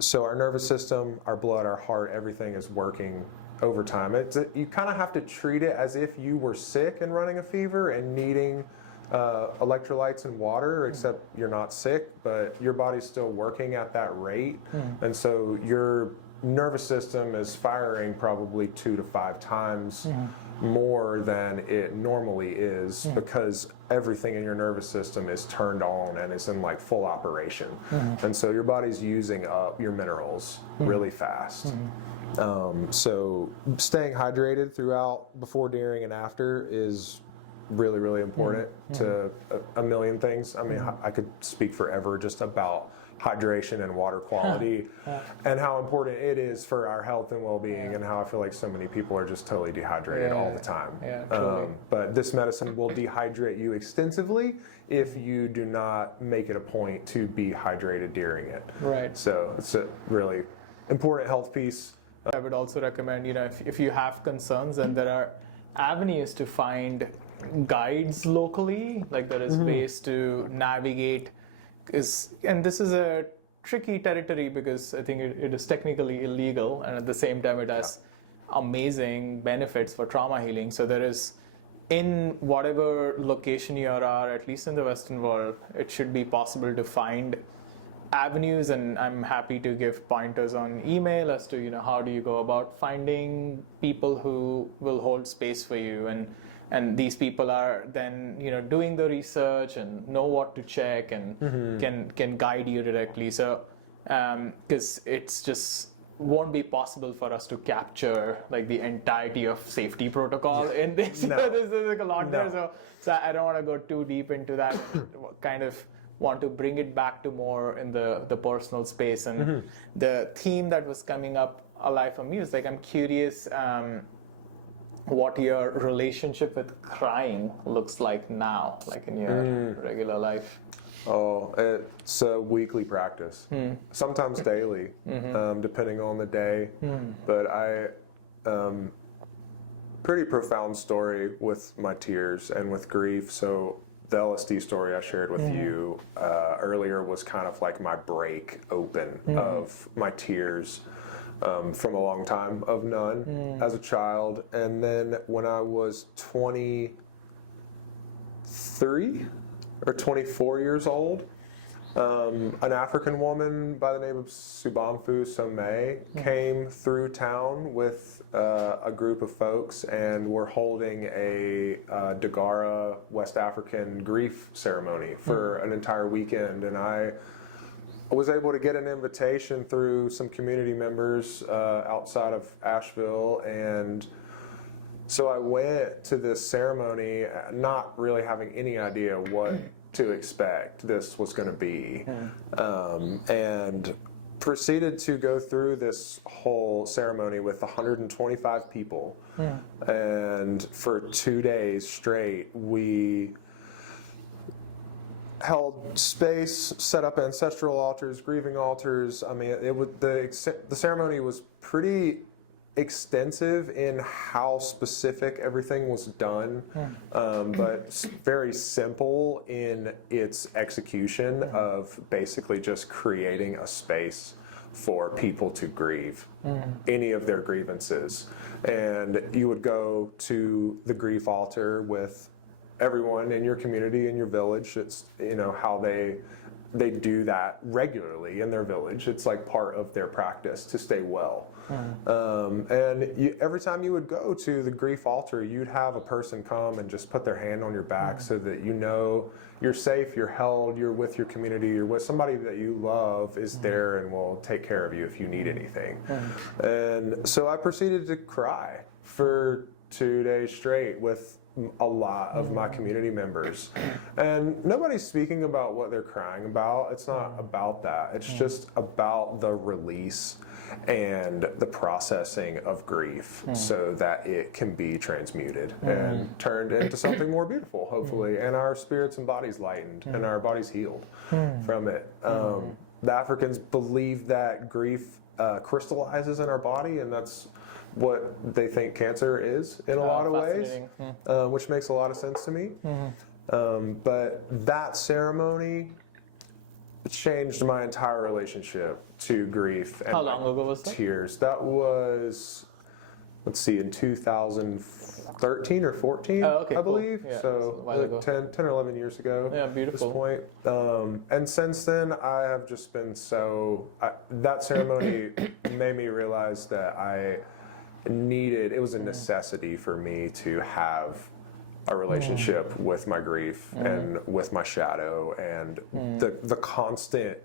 so our nervous system, our blood, our heart, everything is working overtime. You kind of have to treat it as if you were sick and running a fever and needing electrolytes and water, except you're not sick, but your body's still working at that rate. And so your nervous system is firing probably 2 to 5 times more than it normally is, because everything in your nervous system is turned on and is in like full operation. And so your body's using up your minerals really fast. So staying hydrated throughout, before, during, and after is really, really important to a million things. I mean, I could speak forever just about hydration and water quality and how important it is for our health and well-being, and how I feel like so many people are just totally dehydrated all the time. But this medicine will dehydrate you extensively if you do not make it a point to be hydrated during it. Right. So it's a really important health piece. I would also recommend, if you have concerns, and there are avenues to find guides locally, like there is ways to navigate, and this is a tricky territory because I think it is technically illegal, and at the same time it has amazing benefits for trauma healing. So there is, in whatever location you are, at least in the Western world, it should be possible to find avenues, and I'm happy to give pointers on email as to how do you go about finding people who will hold space for you, and these people are then doing the research and know what to check and can guide you directly. So because it's just won't be possible for us to capture like the entirety of safety protocol in this. There's like a lot there, so I don't want to go too deep into that. Kind of want to bring it back to more in the personal space. And the theme that was coming up alive for me was like, I'm curious what your relationship with crying looks like now, like in your regular life. Oh, it's a weekly practice, sometimes daily, depending on the day. But pretty profound story with my tears and with grief. So the LSD story I shared with you earlier was kind of like my break open of my tears from a long time of none as a child. And then when I was 23 or 24 years old, an African woman by the name of Subamfu Somé came through town with a group of folks, and were holding a Dagara West African grief ceremony for an entire weekend. And I was able to get an invitation through some community members outside of Asheville, and so I went to this ceremony not really having any idea what to expect this was going to be, and proceeded to go through this whole ceremony with 125 people. And for 2 days straight, we held space, set up ancestral altars, grieving altars. I mean, the ceremony was pretty extensive in how specific everything was done, but very simple in its execution of basically just creating a space for people to grieve any of their grievances. And you would go to the grief altar with everyone in your community, in your village. It's how they do that regularly in their village. It's like part of their practice to stay well. And every time you would go to the grief altar, you'd have a person come and just put their hand on your back so that you're safe, you're held, you're with your community, you're with somebody that you love is there and will take care of you if you need anything. And so I proceeded to cry for 2 days straight with a lot of my community members, and nobody's speaking about what they're crying about. It's not about that. It's just about the release and the processing of grief so that it can be transmuted and turned into something more beautiful, hopefully, and our spirits and bodies lightened and our bodies healed from it. The Africans believe that grief crystallizes in our body, and that's what they think cancer is in a lot of ways, which makes a lot of sense to me. But that ceremony changed my entire relationship to grief and How long ago was that? tears. That was, let's see, in 2013 or 14, I cool. believe. Yeah, So a while ago. 10 or 11 years ago. Yeah, beautiful. At this point. And since then, I have just been that ceremony made me realize that it was a necessity for me to have a relationship with my grief and with my shadow and the constant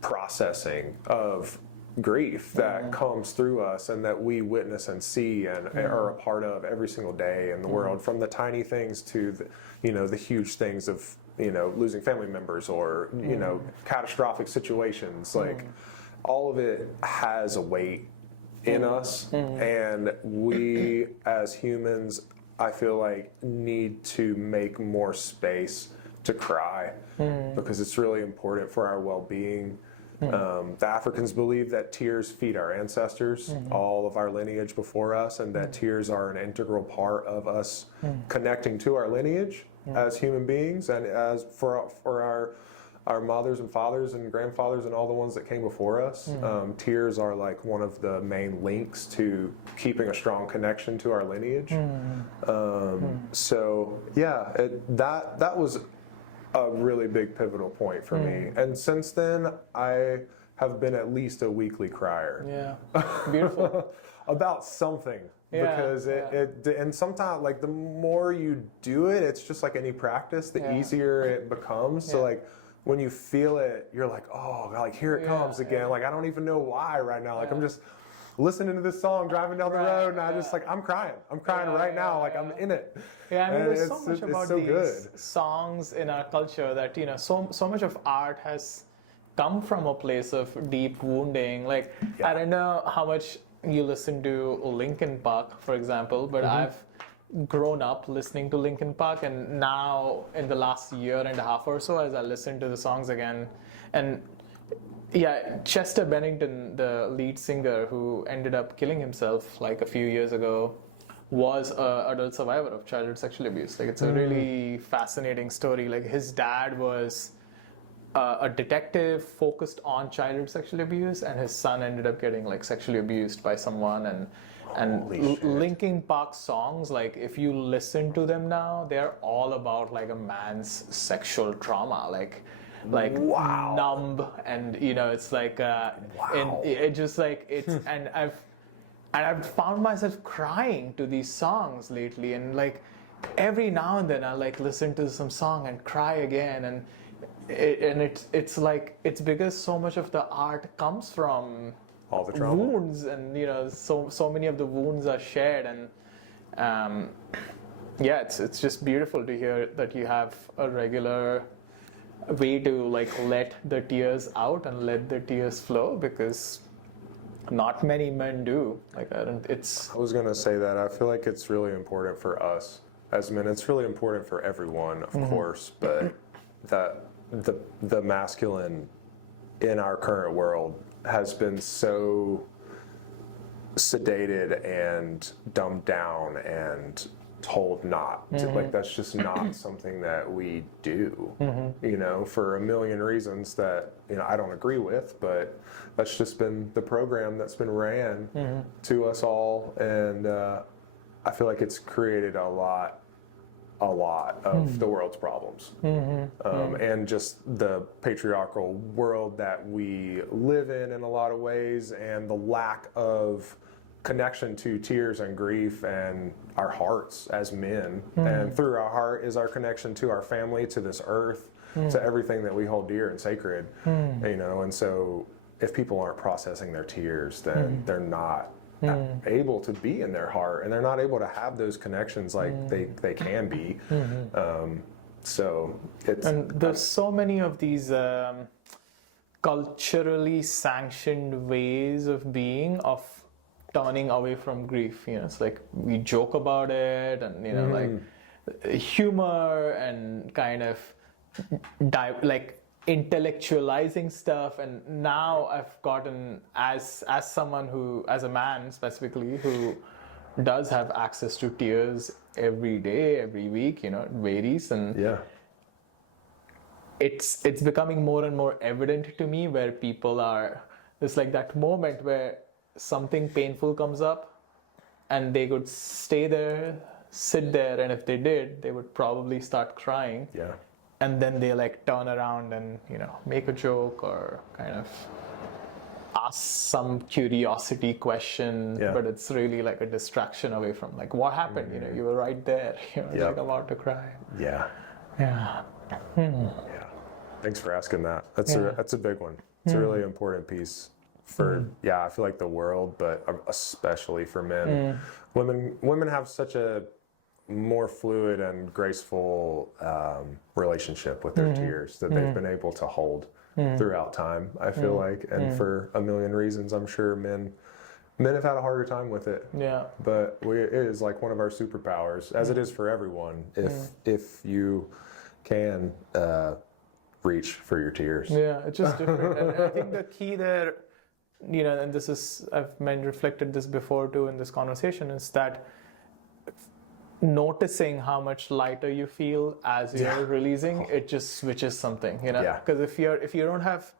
processing of grief that comes through us and that we witness and see and are a part of every single day in the world, from the tiny things to the huge things of losing family members or catastrophic situations. Like all of it has a weight in us, and we as humans, I feel like, need to make more space to cry because it's really important for our well-being. The Africans believe that tears feed our ancestors, all of our lineage before us, and that tears are an integral part of us connecting to our lineage as human beings, and as for our mothers and fathers and grandfathers and all the ones that came before us. Tears are like one of the main links to keeping a strong connection to our lineage. So yeah, that was a really big pivotal point for me. And since then, I have been at least a weekly crier. Yeah, beautiful. About something. Yeah, Because and sometimes, like, the more you do it, it's just like any practice, the easier it becomes. So like, when you feel it, you're like, oh, like, here it comes again. Like, I don't even know why right now. Like, I'm just listening to this song, driving down the road, and I just like, I'm crying right now. Like, I'm in it. Yeah, I mean, And there's so much about so these good. songs in our culture that, so much of art has come from a place of deep wounding. Like, I don't know how much you listen to Linkin Park, for example, but I've grown up listening to Linkin Park, and now in the last year and a half or so, as I listen to the songs again, and Chester Bennington, the lead singer who ended up killing himself like a few years ago, was an adult survivor of childhood sexual abuse. Like, it's a really fascinating story. Like, his dad was a detective focused on childhood sexual abuse, and his son ended up getting like sexually abused by someone. And Linkin Park songs, like, if you listen to them now, they're all about like a man's sexual trauma, like numb, and it's like it just like it's and I've found myself crying to these songs lately, and like every now and then I like listen to some song and cry again, and it's like it's because so much of the art comes from all the trauma, wounds, and so many of the wounds are shared, and it's just beautiful to hear that you have a regular way to like let the tears out and let the tears flow, because not many men do. Like, I was gonna say that I feel like it's really important for us as men. It's really important for everyone, of course, but that the masculine in our current world has been so sedated and dumbed down and told not to, like, that's just not something that we do, for a million reasons that I don't agree with, but that's just been the program that's been ran to us all, and I feel like it's created a lot of the world's problems, and just the patriarchal world that we live in a lot of ways, and the lack of connection to tears and grief and our hearts as men. And through our heart is our connection to our family, to this earth, to everything that we hold dear and sacred. And so if people aren't processing their tears, then they're not able to be in their heart, and they're not able to have those connections like they can be. So it's, and there's so many of these culturally sanctioned ways of being, of turning away from grief. It's like we joke about it, and like humor and kind of like intellectualizing stuff. And now I've gotten, as someone who, as a man specifically, who does have access to tears every day, every week, it varies, and it's becoming more and more evident to me where people are, there's like that moment where something painful comes up and they could stay there, sit there, and if they did, they would probably start crying. And then they like turn around and make a joke or kind of ask some curiosity question, but it's really like a distraction away from like what happened. You were right there. Like about to cry. Yeah. Thanks for asking that. That's a big one. It's a really important piece for I feel like the world, but especially for men. Women have such a more fluid and graceful relationship with their tears that they've been able to hold throughout time, I feel like, and for a million reasons. I'm sure men have had a harder time with it, but it is like one of our superpowers, as it is for everyone, if you can reach for your tears. It's just different. And I think the key there, and this is, I've reflected this before too in this conversation, is that noticing how much lighter you feel as you're releasing, it just switches something, because if you don't have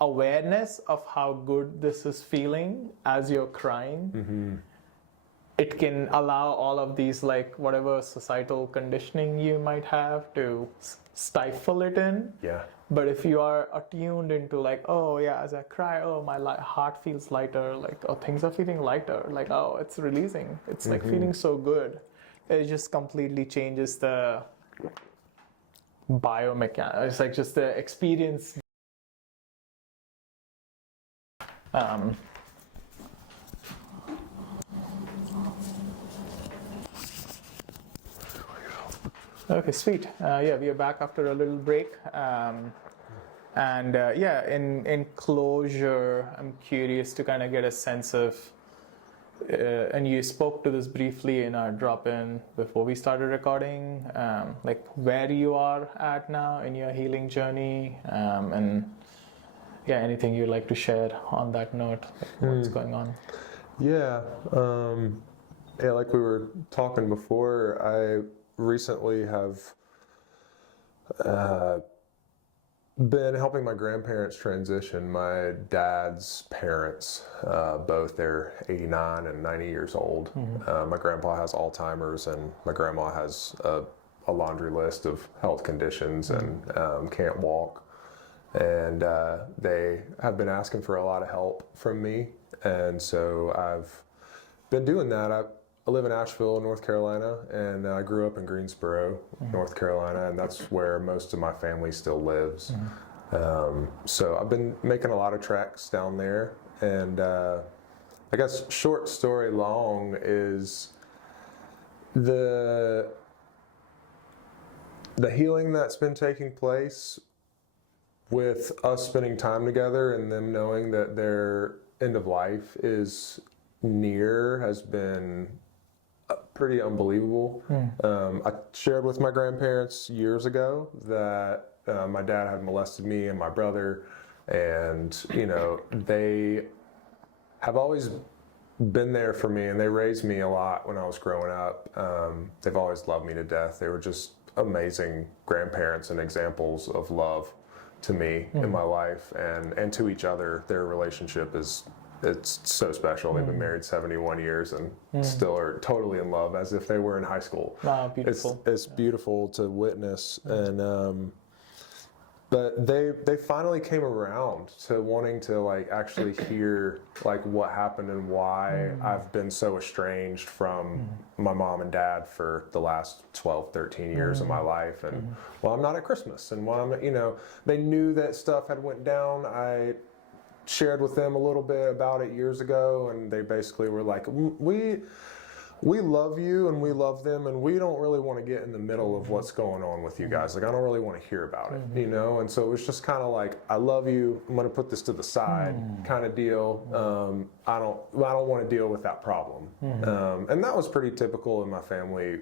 awareness of how good this is feeling as you're crying, it can allow all of these, like, whatever societal conditioning you might have to stifle it in. But if you are attuned into like, oh yeah, as I cry, oh my heart feels lighter, like, oh, things are feeling lighter, like, oh, it's releasing, it's like feeling so good. It just completely changes the biomechanics. It's like just the experience. Okay, sweet. We are back after a little break. In closure, I'm curious to kind of get a sense of, and you spoke to this briefly in our drop-in before we started recording, like where you are at now in your healing journey, and anything you'd like to share on that note, like what's going on? Like we were talking before, I recently have been helping my grandparents transition. My dad's parents, both, they're 89 and 90 years old. My grandpa has Alzheimer's, and my grandma has a laundry list of health conditions and can't walk. And they have been asking for a lot of help from me. And so I've been doing that. I live in Asheville, North Carolina, and I grew up in Greensboro, North Carolina, and that's where most of my family still lives. So I've been making a lot of treks down there, and I guess short story long is the healing that's been taking place with us spending time together and them knowing that their end of life is near has been pretty unbelievable. I shared with my grandparents years ago that my dad had molested me and my brother, and they have always been there for me, and they raised me a lot when I was growing up. They've always loved me to death. They were just amazing grandparents and examples of love to me in my life, and to each other. Their relationship it's so special. They've been married 71 years and still are totally in love, as if they were in high school. Wow, beautiful. It's beautiful to witness. And but they finally came around to wanting to like actually hear like what happened and why I've been so estranged from my mom and dad for the last 12, 13 years of my life, and I'm not at Christmas, and why I'm, they knew that stuff had went down. shared with them a little bit about it years ago, and they basically were like, we love you and we love them, and we don't really want to get in the middle of what's going on with you guys. Like, I don't really want to hear about it, you know? And so it was just kind of like, I love you, I'm going to put this to the side kind of deal. I don't want to deal with that problem. And that was pretty typical in my family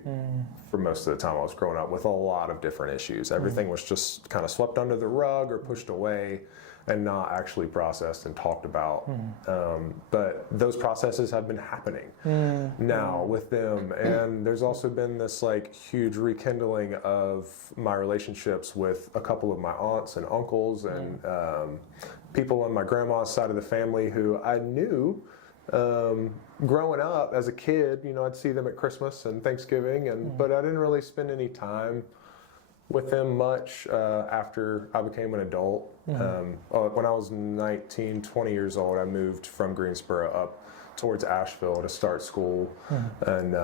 for most of the time I was growing up, with a lot of different issues. Everything was just kind of swept under the rug or pushed away and not actually processed and talked about. But those processes have been happening now with them. And there's also been this like huge rekindling of my relationships with a couple of my aunts and uncles and people on my grandma's side of the family who I knew growing up as a kid. You know, I'd see them at Christmas and Thanksgiving, but I didn't really spend any time with them much after I became an adult. When I was 19, 20 years old, I moved from Greensboro up towards Asheville to start school. And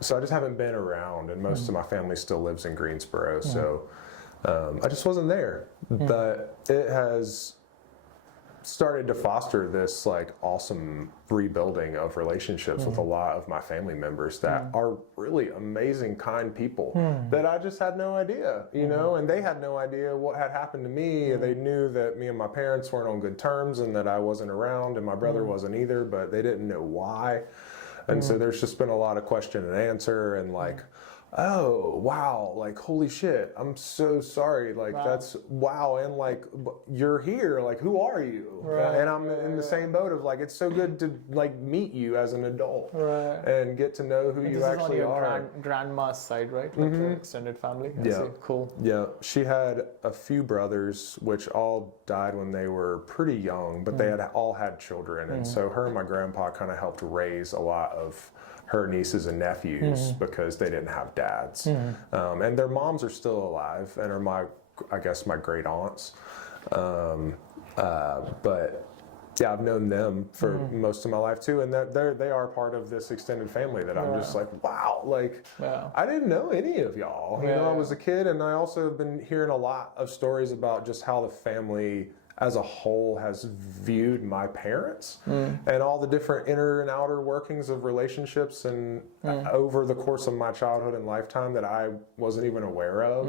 so I just haven't been around, and most of my family still lives in Greensboro. So I just wasn't there. But it has started to foster this like awesome rebuilding of relationships with a lot of my family members that are really amazing, kind people that I just had no idea, you know, and they had no idea what had happened to me. They knew that me and my parents weren't on good terms and that I wasn't around, and my brother wasn't either, but they didn't know why. And so there's just been a lot of question and answer, and like, oh, wow, like, holy shit, I'm so sorry, like, that's, wow, and like, you're here, like, who are you? And I'm in the same boat of like, it's so good to like meet you as an adult and get to know who you actually are. This is on your grandma's side, right? With the extended family? Yeah. Cool. Yeah, she had a few brothers, which all died when they were pretty young, but they had all had children, and so her and my grandpa kind of helped raise a lot of her nieces and nephews because they didn't have dads. And their moms are still alive and are I guess my great aunts. But yeah, I've known them for most of my life too, and they are part of this extended family that I'm just like, wow, like I didn't know any of y'all. You know, I was a kid, and I also have been hearing a lot of stories about just how the family as a whole has viewed my parents and all the different inner and outer workings of relationships and over the course of my childhood and lifetime that I wasn't even aware of.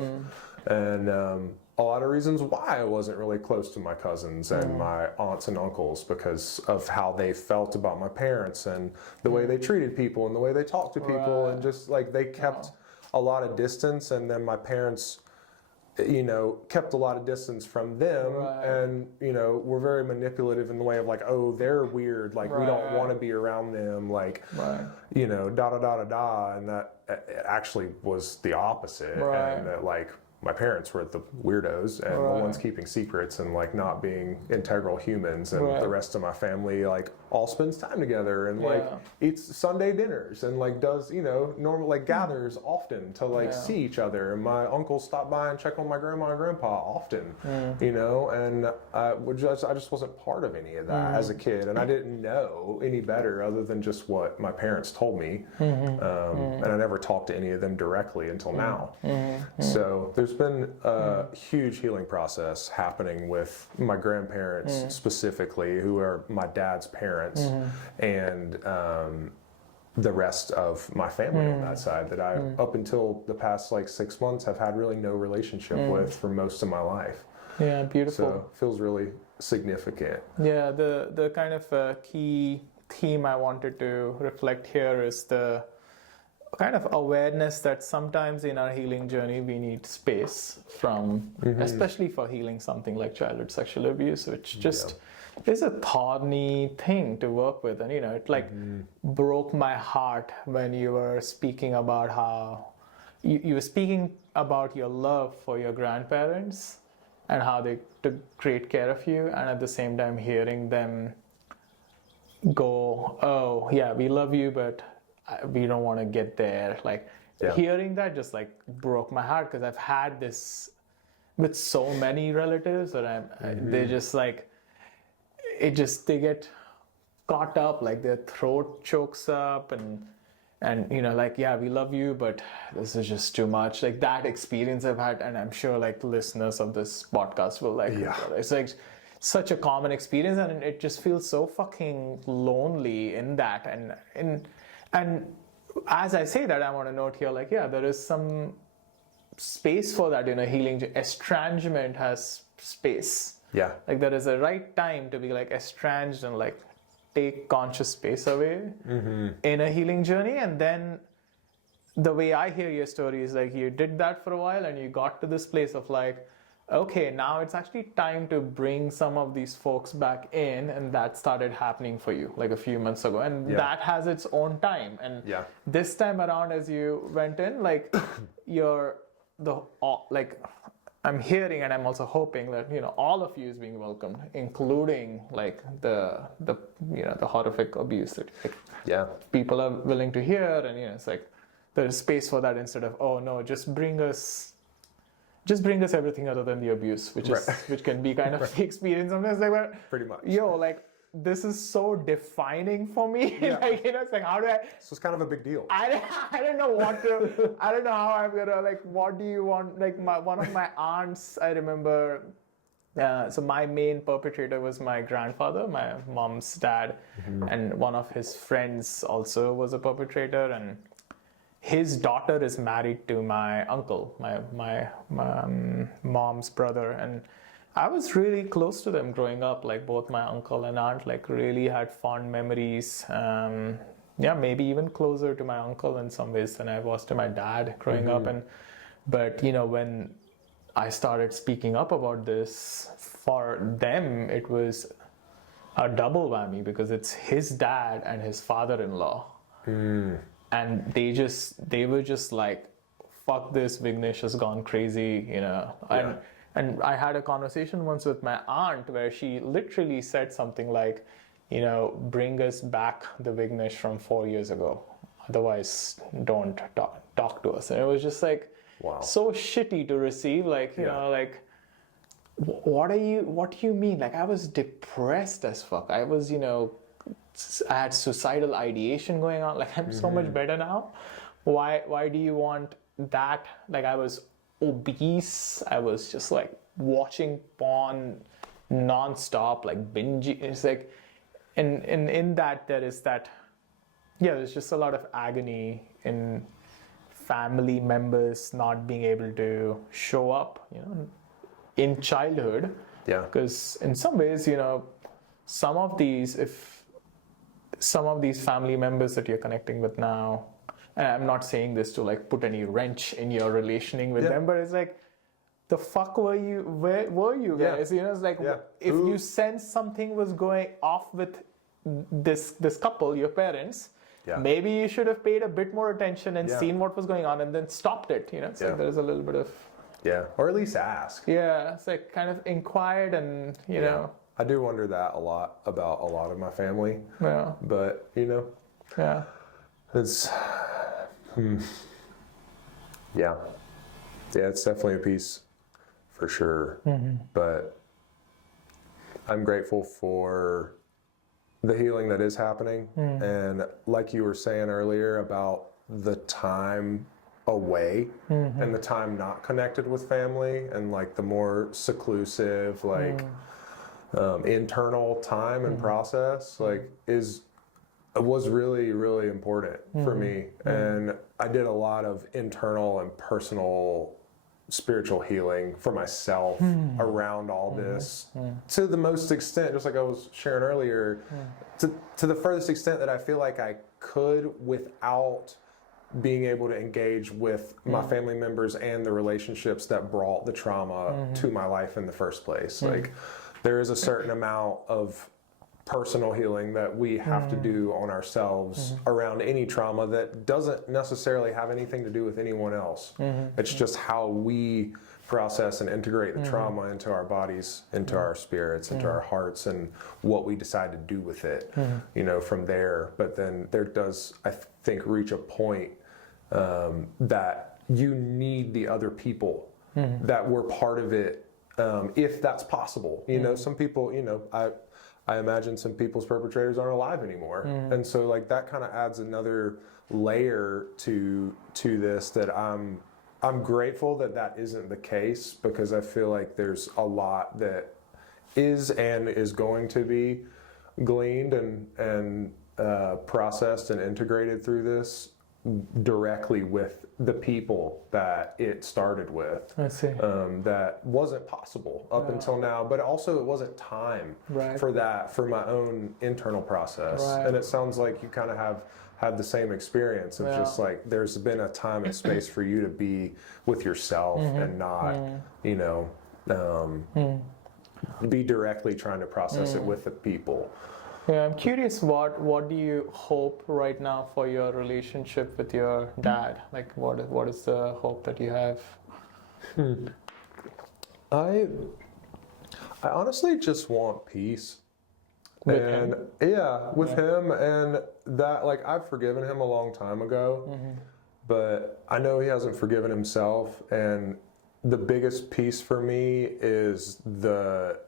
And a lot of reasons why I wasn't really close to my cousins and my aunts and uncles, because of how they felt about my parents and the way they treated people and the way they talked to people, and just like they kept a lot of distance, and then my parents, you know, kept a lot of distance from them, and, you know, were very manipulative in the way of like, oh, they're weird, like we don't want to be around them, like, you know, da da da da da, and that actually was the opposite, and that like my parents were the weirdos and the ones keeping secrets and like not being integral humans, and the rest of my family like all spends time together and like eats Sunday dinners and like does, you know, normal like gathers often to like see each other, and my uncles stop by and check on my grandma and grandpa often, you know, and I just wasn't part of any of that as a kid, and I didn't know any better other than just what my parents told me, and I never talked to any of them directly until now. So there's been a huge healing process happening with my grandparents specifically, who are my dad's parents, and the rest of my family on that side that I, up until the past like 6 months, have had really no relationship with for most of my life. Yeah, beautiful. So it feels really significant. Yeah, the kind of key theme I wanted to reflect here is the kind of awareness that sometimes in our healing journey we need space from, especially for healing something like childhood sexual abuse, which just is a thorny thing to work with. And you know, it like broke my heart when you were speaking about how you were speaking about your love for your grandparents and how they took great care of you, and at the same time hearing them go, oh yeah, we love you, but we don't want to get there. Like hearing that just like broke my heart, because I've had this with so many relatives that they just like, they get caught up, like their throat chokes up, and you know, like, yeah, we love you, but this is just too much. Like that experience I've had, and I'm sure like listeners of this podcast will like, it's like such a common experience, and it just feels so fucking lonely in that. And as I say that, I want to note here, like, yeah, there is some space for that in a healing. Estrangement has space. Yeah. Like, there is a right time to be like estranged and like take conscious space away in a healing journey. And then the way I hear your story is like, you did that for a while and you got to this place of like, okay, now it's actually time to bring some of these folks back in, and that started happening for you like a few months ago, and that has its own time. And this time around, as you went in, like I'm hearing, and I'm also hoping that, you know, all of you is being welcomed, including like the horrific abuse that people are willing to hear, and you know, it's like there's space for that instead of, oh no, just bring us everything other than the abuse, which can be kind of the experience sometimes. Like, well, pretty much. Yo, like, this is so defining for me. Like, you know, it's like, how do I? So it's kind of a big deal. I don't know what to. I don't know how I'm gonna, like. What do you want? Like, one of my aunts, I remember. So my main perpetrator was my grandfather, my mom's dad, and one of his friends also was a perpetrator, and his daughter is married to my uncle, my mom's brother, and I was really close to them growing up. Like, both my uncle and aunt, like, really had fond memories. Maybe even closer to my uncle in some ways than I was to my dad growing up. But you know, when I started speaking up about this, for them it was a double whammy, because it's his dad and his father-in-law. And they were just like, fuck this, Vignesh has gone crazy, you know. And I had a conversation once with my aunt where she literally said something like, you know, bring us back the Vignesh from 4 years ago. Otherwise, don't talk to us. And it was just like, so shitty to receive. Like, you know, like, what do you mean? Like, I was depressed as fuck. I was, you know, I had suicidal ideation going on. Like, I'm so much better now. Why do you want that? Like, I was obese. I was just like watching porn non-stop, like binging. It's like, in that there is that, there's just a lot of agony in family members not being able to show up, you know, in childhood. Because in some ways, you know, some of these family members that you're connecting with now, and I'm not saying this to like put any wrench in your relationing with them, but it's like, the fuck were you? Where were you guys? You know, it's like, if you sense something was going off with this couple, your parents, maybe you should have paid a bit more attention and seen what was going on and then stopped it. You know, it's like there's a little bit of or at least ask. It's like kind of inquired, and you know. I do wonder that a lot about a lot of my family. But, you know. It's... it's definitely a piece for sure. But I'm grateful for the healing that is happening. And like you were saying earlier about the time away and the time not connected with family, and like the more seclusive, like... internal time and process, like, was really, really important for me. And I did a lot of internal and personal spiritual healing for myself around all this, to the most extent, just like I was sharing earlier, to the furthest extent that I feel like I could, without being able to engage with my family members and the relationships that brought the trauma to my life in the first place. Like, there is a certain amount of personal healing that we have to do on ourselves around any trauma that doesn't necessarily have anything to do with anyone else. It's just how we process and integrate the trauma into our bodies, into our spirits, into our hearts, and what we decide to do with it, you know, from there. But then there does, I think, reach a point that you need the other people that were part of it. If that's possible, you know, some people, you know, I imagine some people's perpetrators aren't alive anymore, and so like that kind of adds another layer to this, that I'm grateful that isn't the case, because I feel like there's a lot that is going to be gleaned and processed and integrated through this directly with the people that it started with. I see. That wasn't possible up until now, but also it wasn't time for that, for my own internal process. And it sounds like you kind of have had the same experience of just like there's been a time and space for you to be with yourself and not, you know, be directly trying to process it with the people. Yeah, I'm curious, what do you hope right now for your relationship with your dad? Like, what is the hope that you have? I honestly just want peace. With and him? Yeah, with him, and that, like, I've forgiven him a long time ago, but I know he hasn't forgiven himself, and the biggest piece for me is the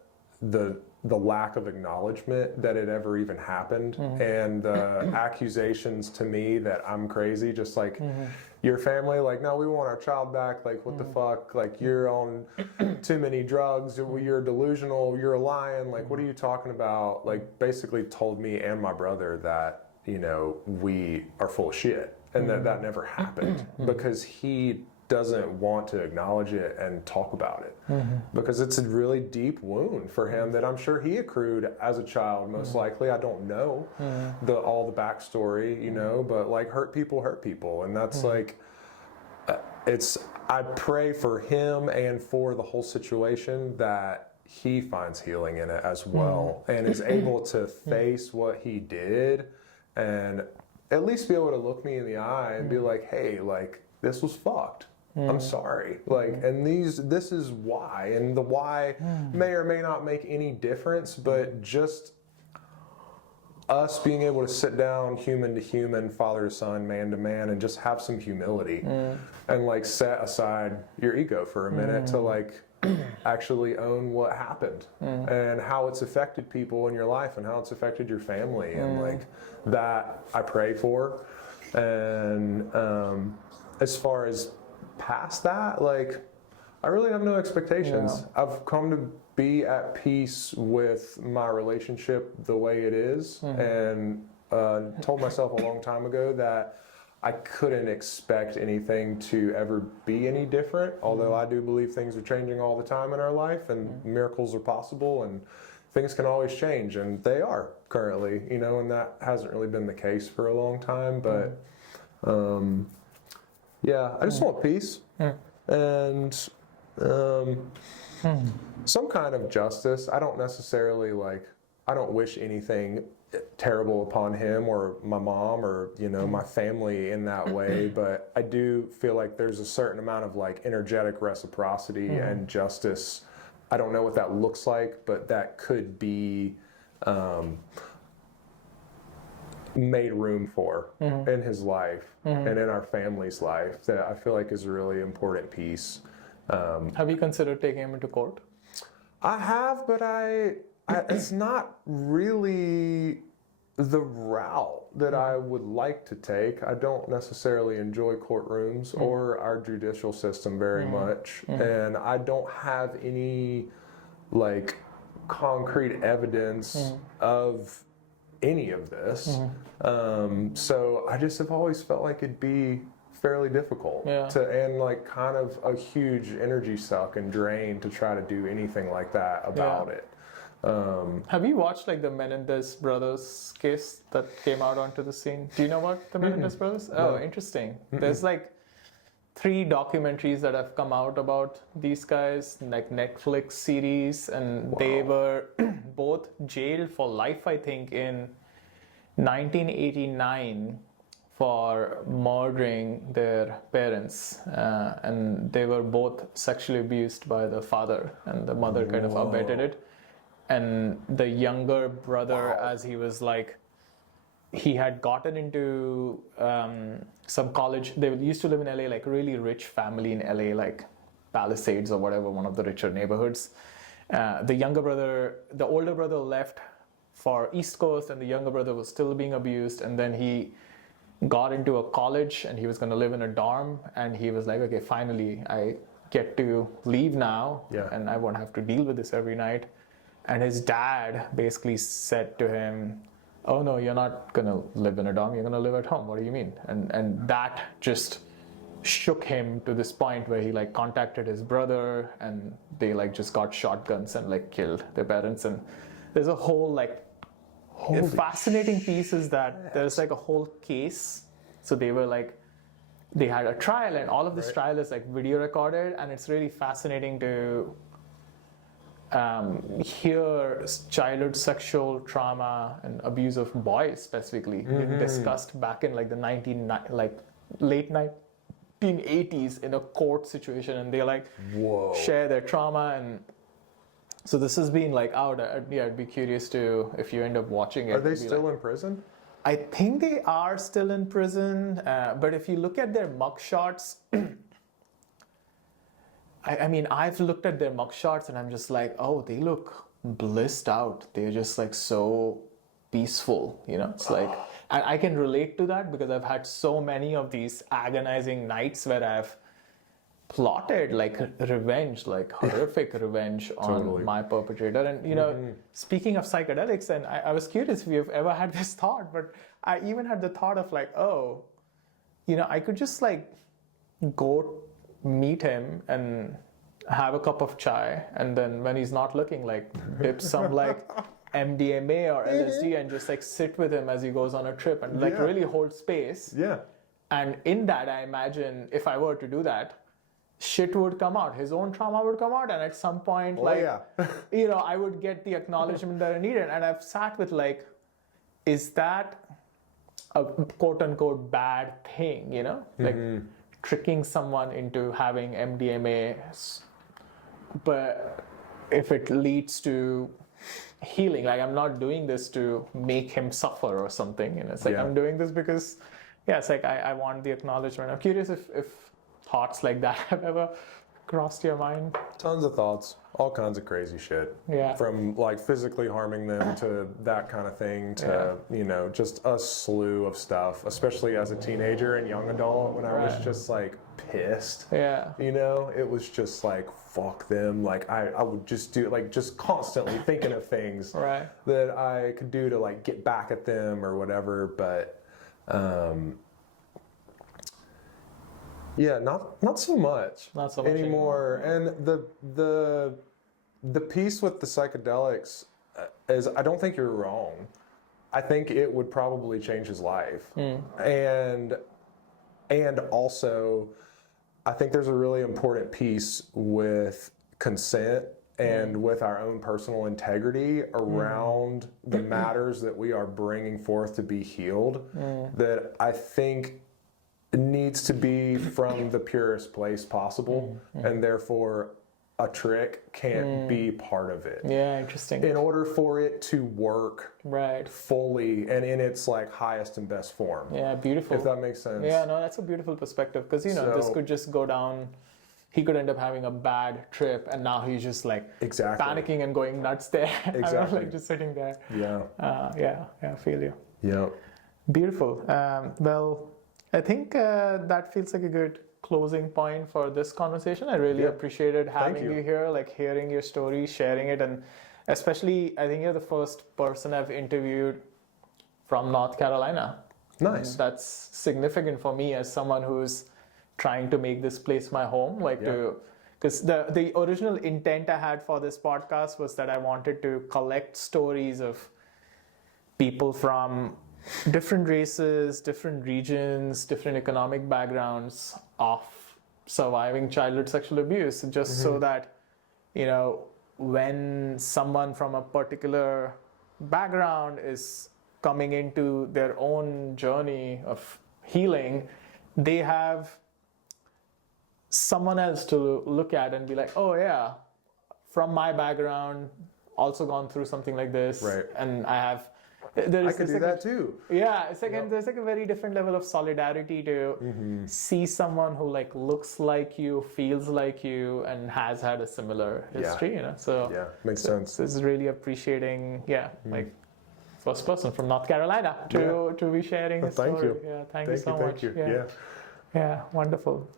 lack of acknowledgement that it ever even happened, and the accusations to me that I'm crazy, just like your family, like, no, we want our child back, like, what the fuck, like, you're on too many drugs, you're delusional, you're lying, like, what are you talking about? Like, basically told me and my brother that, you know, we are full of shit, and that never happened because he doesn't want to acknowledge it and talk about it, because it's a really deep wound for him that I'm sure he accrued as a child, most likely. I don't know all the backstory, you know, but like hurt people, and that's like I pray for him and for the whole situation that he finds healing in it as well, and is able to face what he did and at least be able to look me in the eye and be like, hey, like, this was fucked. I'm sorry. Like, and this is why, and the why may or may not make any difference, but just us being able to sit down human to human, father to son, man to man, and just have some humility and like set aside your ego for a minute to like actually own what happened and how it's affected people in your life and how it's affected your family, and like that I pray for. And as far as past that, like, I really have no expectations. I've come to be at peace with my relationship the way it is, and told myself a long time ago that I couldn't expect anything to ever be any different, although I do believe things are changing all the time in our life, and miracles are possible, and things can always change, and they are currently, you know, and that hasn't really been the case for a long time, but yeah, I just want peace and some kind of justice. I don't necessarily I don't wish anything terrible upon him or my mom or, you know, my family in that way, but I do feel like there's a certain amount of like energetic reciprocity and justice. I don't know what that looks like, but that could be made room for in his life and in our family's life, that I feel like is a really important piece. Have you considered taking him into court? I have, but it's not really the route that I would like to take. I don't necessarily enjoy courtrooms or our judicial system very much, and I don't have any like concrete evidence of any of this. So I just have always felt like it'd be fairly difficult and like kind of a huge energy suck and drain to try to do anything like that about it. Have you watched like the Menendez brothers case that came out onto the scene? Do you know about the Menendez brothers? Oh, interesting. There's like 3 documentaries that have come out about these guys, like Netflix series, and they were both jailed for life, I think, in 1989 for murdering their parents, and they were both sexually abused by the father, and the mother kind of abetted it. And the younger brother, as he was like, he had gotten into some college. They used to live in LA, like really rich family in LA, like Palisades or whatever, one of the richer neighborhoods. The older brother left for East Coast, and the younger brother was still being abused. And then he got into a college, and he was going to live in a dorm. And he was like, okay, finally, I get to leave now, and I won't have to deal with this every night. and his dad basically said to him, "Oh no, you're not gonna live in a dorm. You're gonna live at home. What do you mean?" And that just shook him to this point where he like contacted his brother, and they like just got shotguns and like killed their parents. And there's a whole like the fascinating piece is that there's like a whole case. So they were like, they had a trial, and all of this trial is like video recorded, and it's really fascinating to hear childhood sexual trauma and abuse of boys specifically being discussed back in like the late 1980s in a court situation, and they like share their trauma. And so this has been like out. I'd be curious to, if you end up watching it. Are they still in prison? I think they are still in prison, but if you look at their mugshots, I mean, I've looked at their mugshots and I'm just like, oh, they look blissed out. They're just like so peaceful, you know? It's like, and I can relate to that because I've had so many of these agonizing nights where I've plotted like revenge, like horrific revenge on my perpetrator. And, you know, speaking of psychedelics, and I was curious if you've ever had this thought, but I even had the thought of like, oh, you know, I could just like go meet him and have a cup of chai, and then when he's not looking, like dip some like MDMA or LSD and just like sit with him as he goes on a trip and like really hold space. Yeah. And in that, I imagine if I were to do that, shit would come out. His own trauma would come out, and at some point, you know, I would get the acknowledgement that I needed. And I've sat with like, is that a quote unquote bad thing? You know, like tricking someone into having MDMA, but if it leads to healing, like I'm not doing this to make him suffer or something. You know, it's like I'm doing this because, it's like I want the acknowledgement. I'm curious if thoughts like that have ever crossed your mind? Tons of thoughts, all kinds of crazy shit. Yeah. From like physically harming them to that kind of thing to, you know, just a slew of stuff, especially as a teenager and young adult when I was just like pissed. Yeah. You know, it was just like, fuck them. Like I would just do like just constantly thinking of things that I could do to like get back at them or whatever. But, yeah, not so much. Not so much anymore. And the piece with the psychedelics is, I don't think you're wrong. I think it would probably change his life. And also, I think there's a really important piece with consent and with our own personal integrity around the matters that we are bringing forth to be healed, that I think needs to be from the purest place possible, and therefore a trick can't be part of it. Yeah, interesting. In order for it to work fully and in its like highest and best form. Yeah, beautiful. If that makes sense. Yeah, no, that's a beautiful perspective, because you know, this could just go down. He could end up having a bad trip, and now he's just like panicking and going nuts there. Exactly. Like just sitting there. Yeah. Yeah, I feel you. Yeah. Beautiful. Well, I think that feels like a good closing point for this conversation. I really appreciated having you here, like hearing your story, sharing it, and especially I think you're the first person I've interviewed from North Carolina. Nice. And that's significant for me as someone who's trying to make this place my home, because the original intent I had for this podcast was that I wanted to collect stories of people from different races, different regions, different economic backgrounds of surviving childhood sexual abuse, just so that, you know, when someone from a particular background is coming into their own journey of healing, they have someone else to look at and be like, oh yeah, from my background, also gone through something like this, and I could do that too. Yeah, it's like there's like a very different level of solidarity to see someone who like looks like you, feels like you, and has had a similar history. You know, so makes sense. This is really appreciating. like first person from North Carolina to be sharing his story. Thank you. Yeah, thank you so much. Thank you. Yeah, wonderful.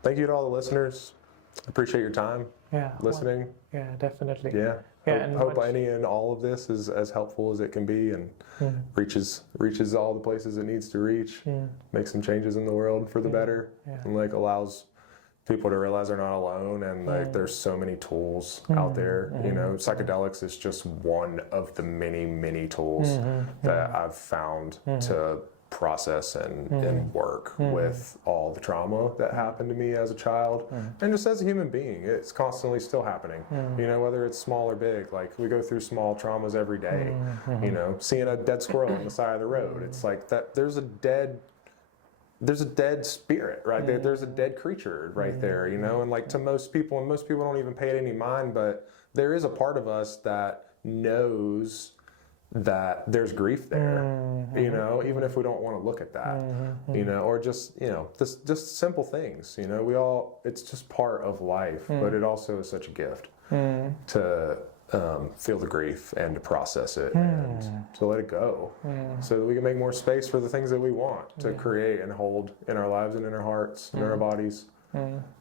Thank you to all the listeners. Appreciate your time. Yeah. listening. Yeah, definitely. Yeah. Yeah, and Hope much- any and all of this is as helpful as it can be and reaches all the places it needs to reach, makes some changes in the world for the better, and like allows people to realize they're not alone, and like there's so many tools out there. You know, psychedelics is just one of the many tools that I've found to process and work with all the trauma that happened to me as a child and just as a human being. It's constantly still happening, you know, whether it's small or big. Like we go through small traumas every day. You know, seeing a dead squirrel on the side of the road, it's like that there's a dead spirit right there, there's a dead creature right there, you know, and like to most people, and most people don't even pay it any mind, but there is a part of us that knows that there's grief there, you know, even if we don't want to look at that, you know, or just, you know, just simple things, you know, it's just part of life, but it also is such a gift to feel the grief and to process it and to let it go so that we can make more space for the things that we want to create and hold in our lives and in our hearts and in our bodies.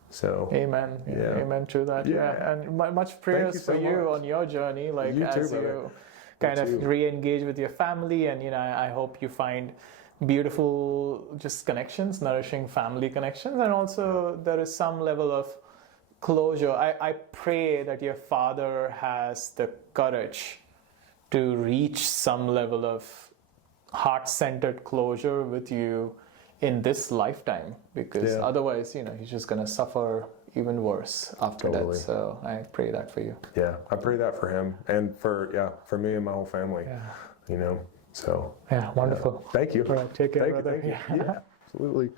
So amen. Yeah. Amen to that. Yeah. And much prayers you so for you much. on your journey, like You too, as brother. you kind of too. re-engage with your family, and you know, I hope you find beautiful just connections, nourishing family connections, and also there is some level of closure. I pray that your father has the courage to reach some level of heart-centered closure with you in this lifetime, because otherwise, you know, he's just going to suffer even worse after Totally. that. So I pray that for you. Yeah, I pray that for him and for me and my whole family, you know, so. Yeah, wonderful. Thank you. All right, take care, Thank you, brother. thank you. Yeah, absolutely.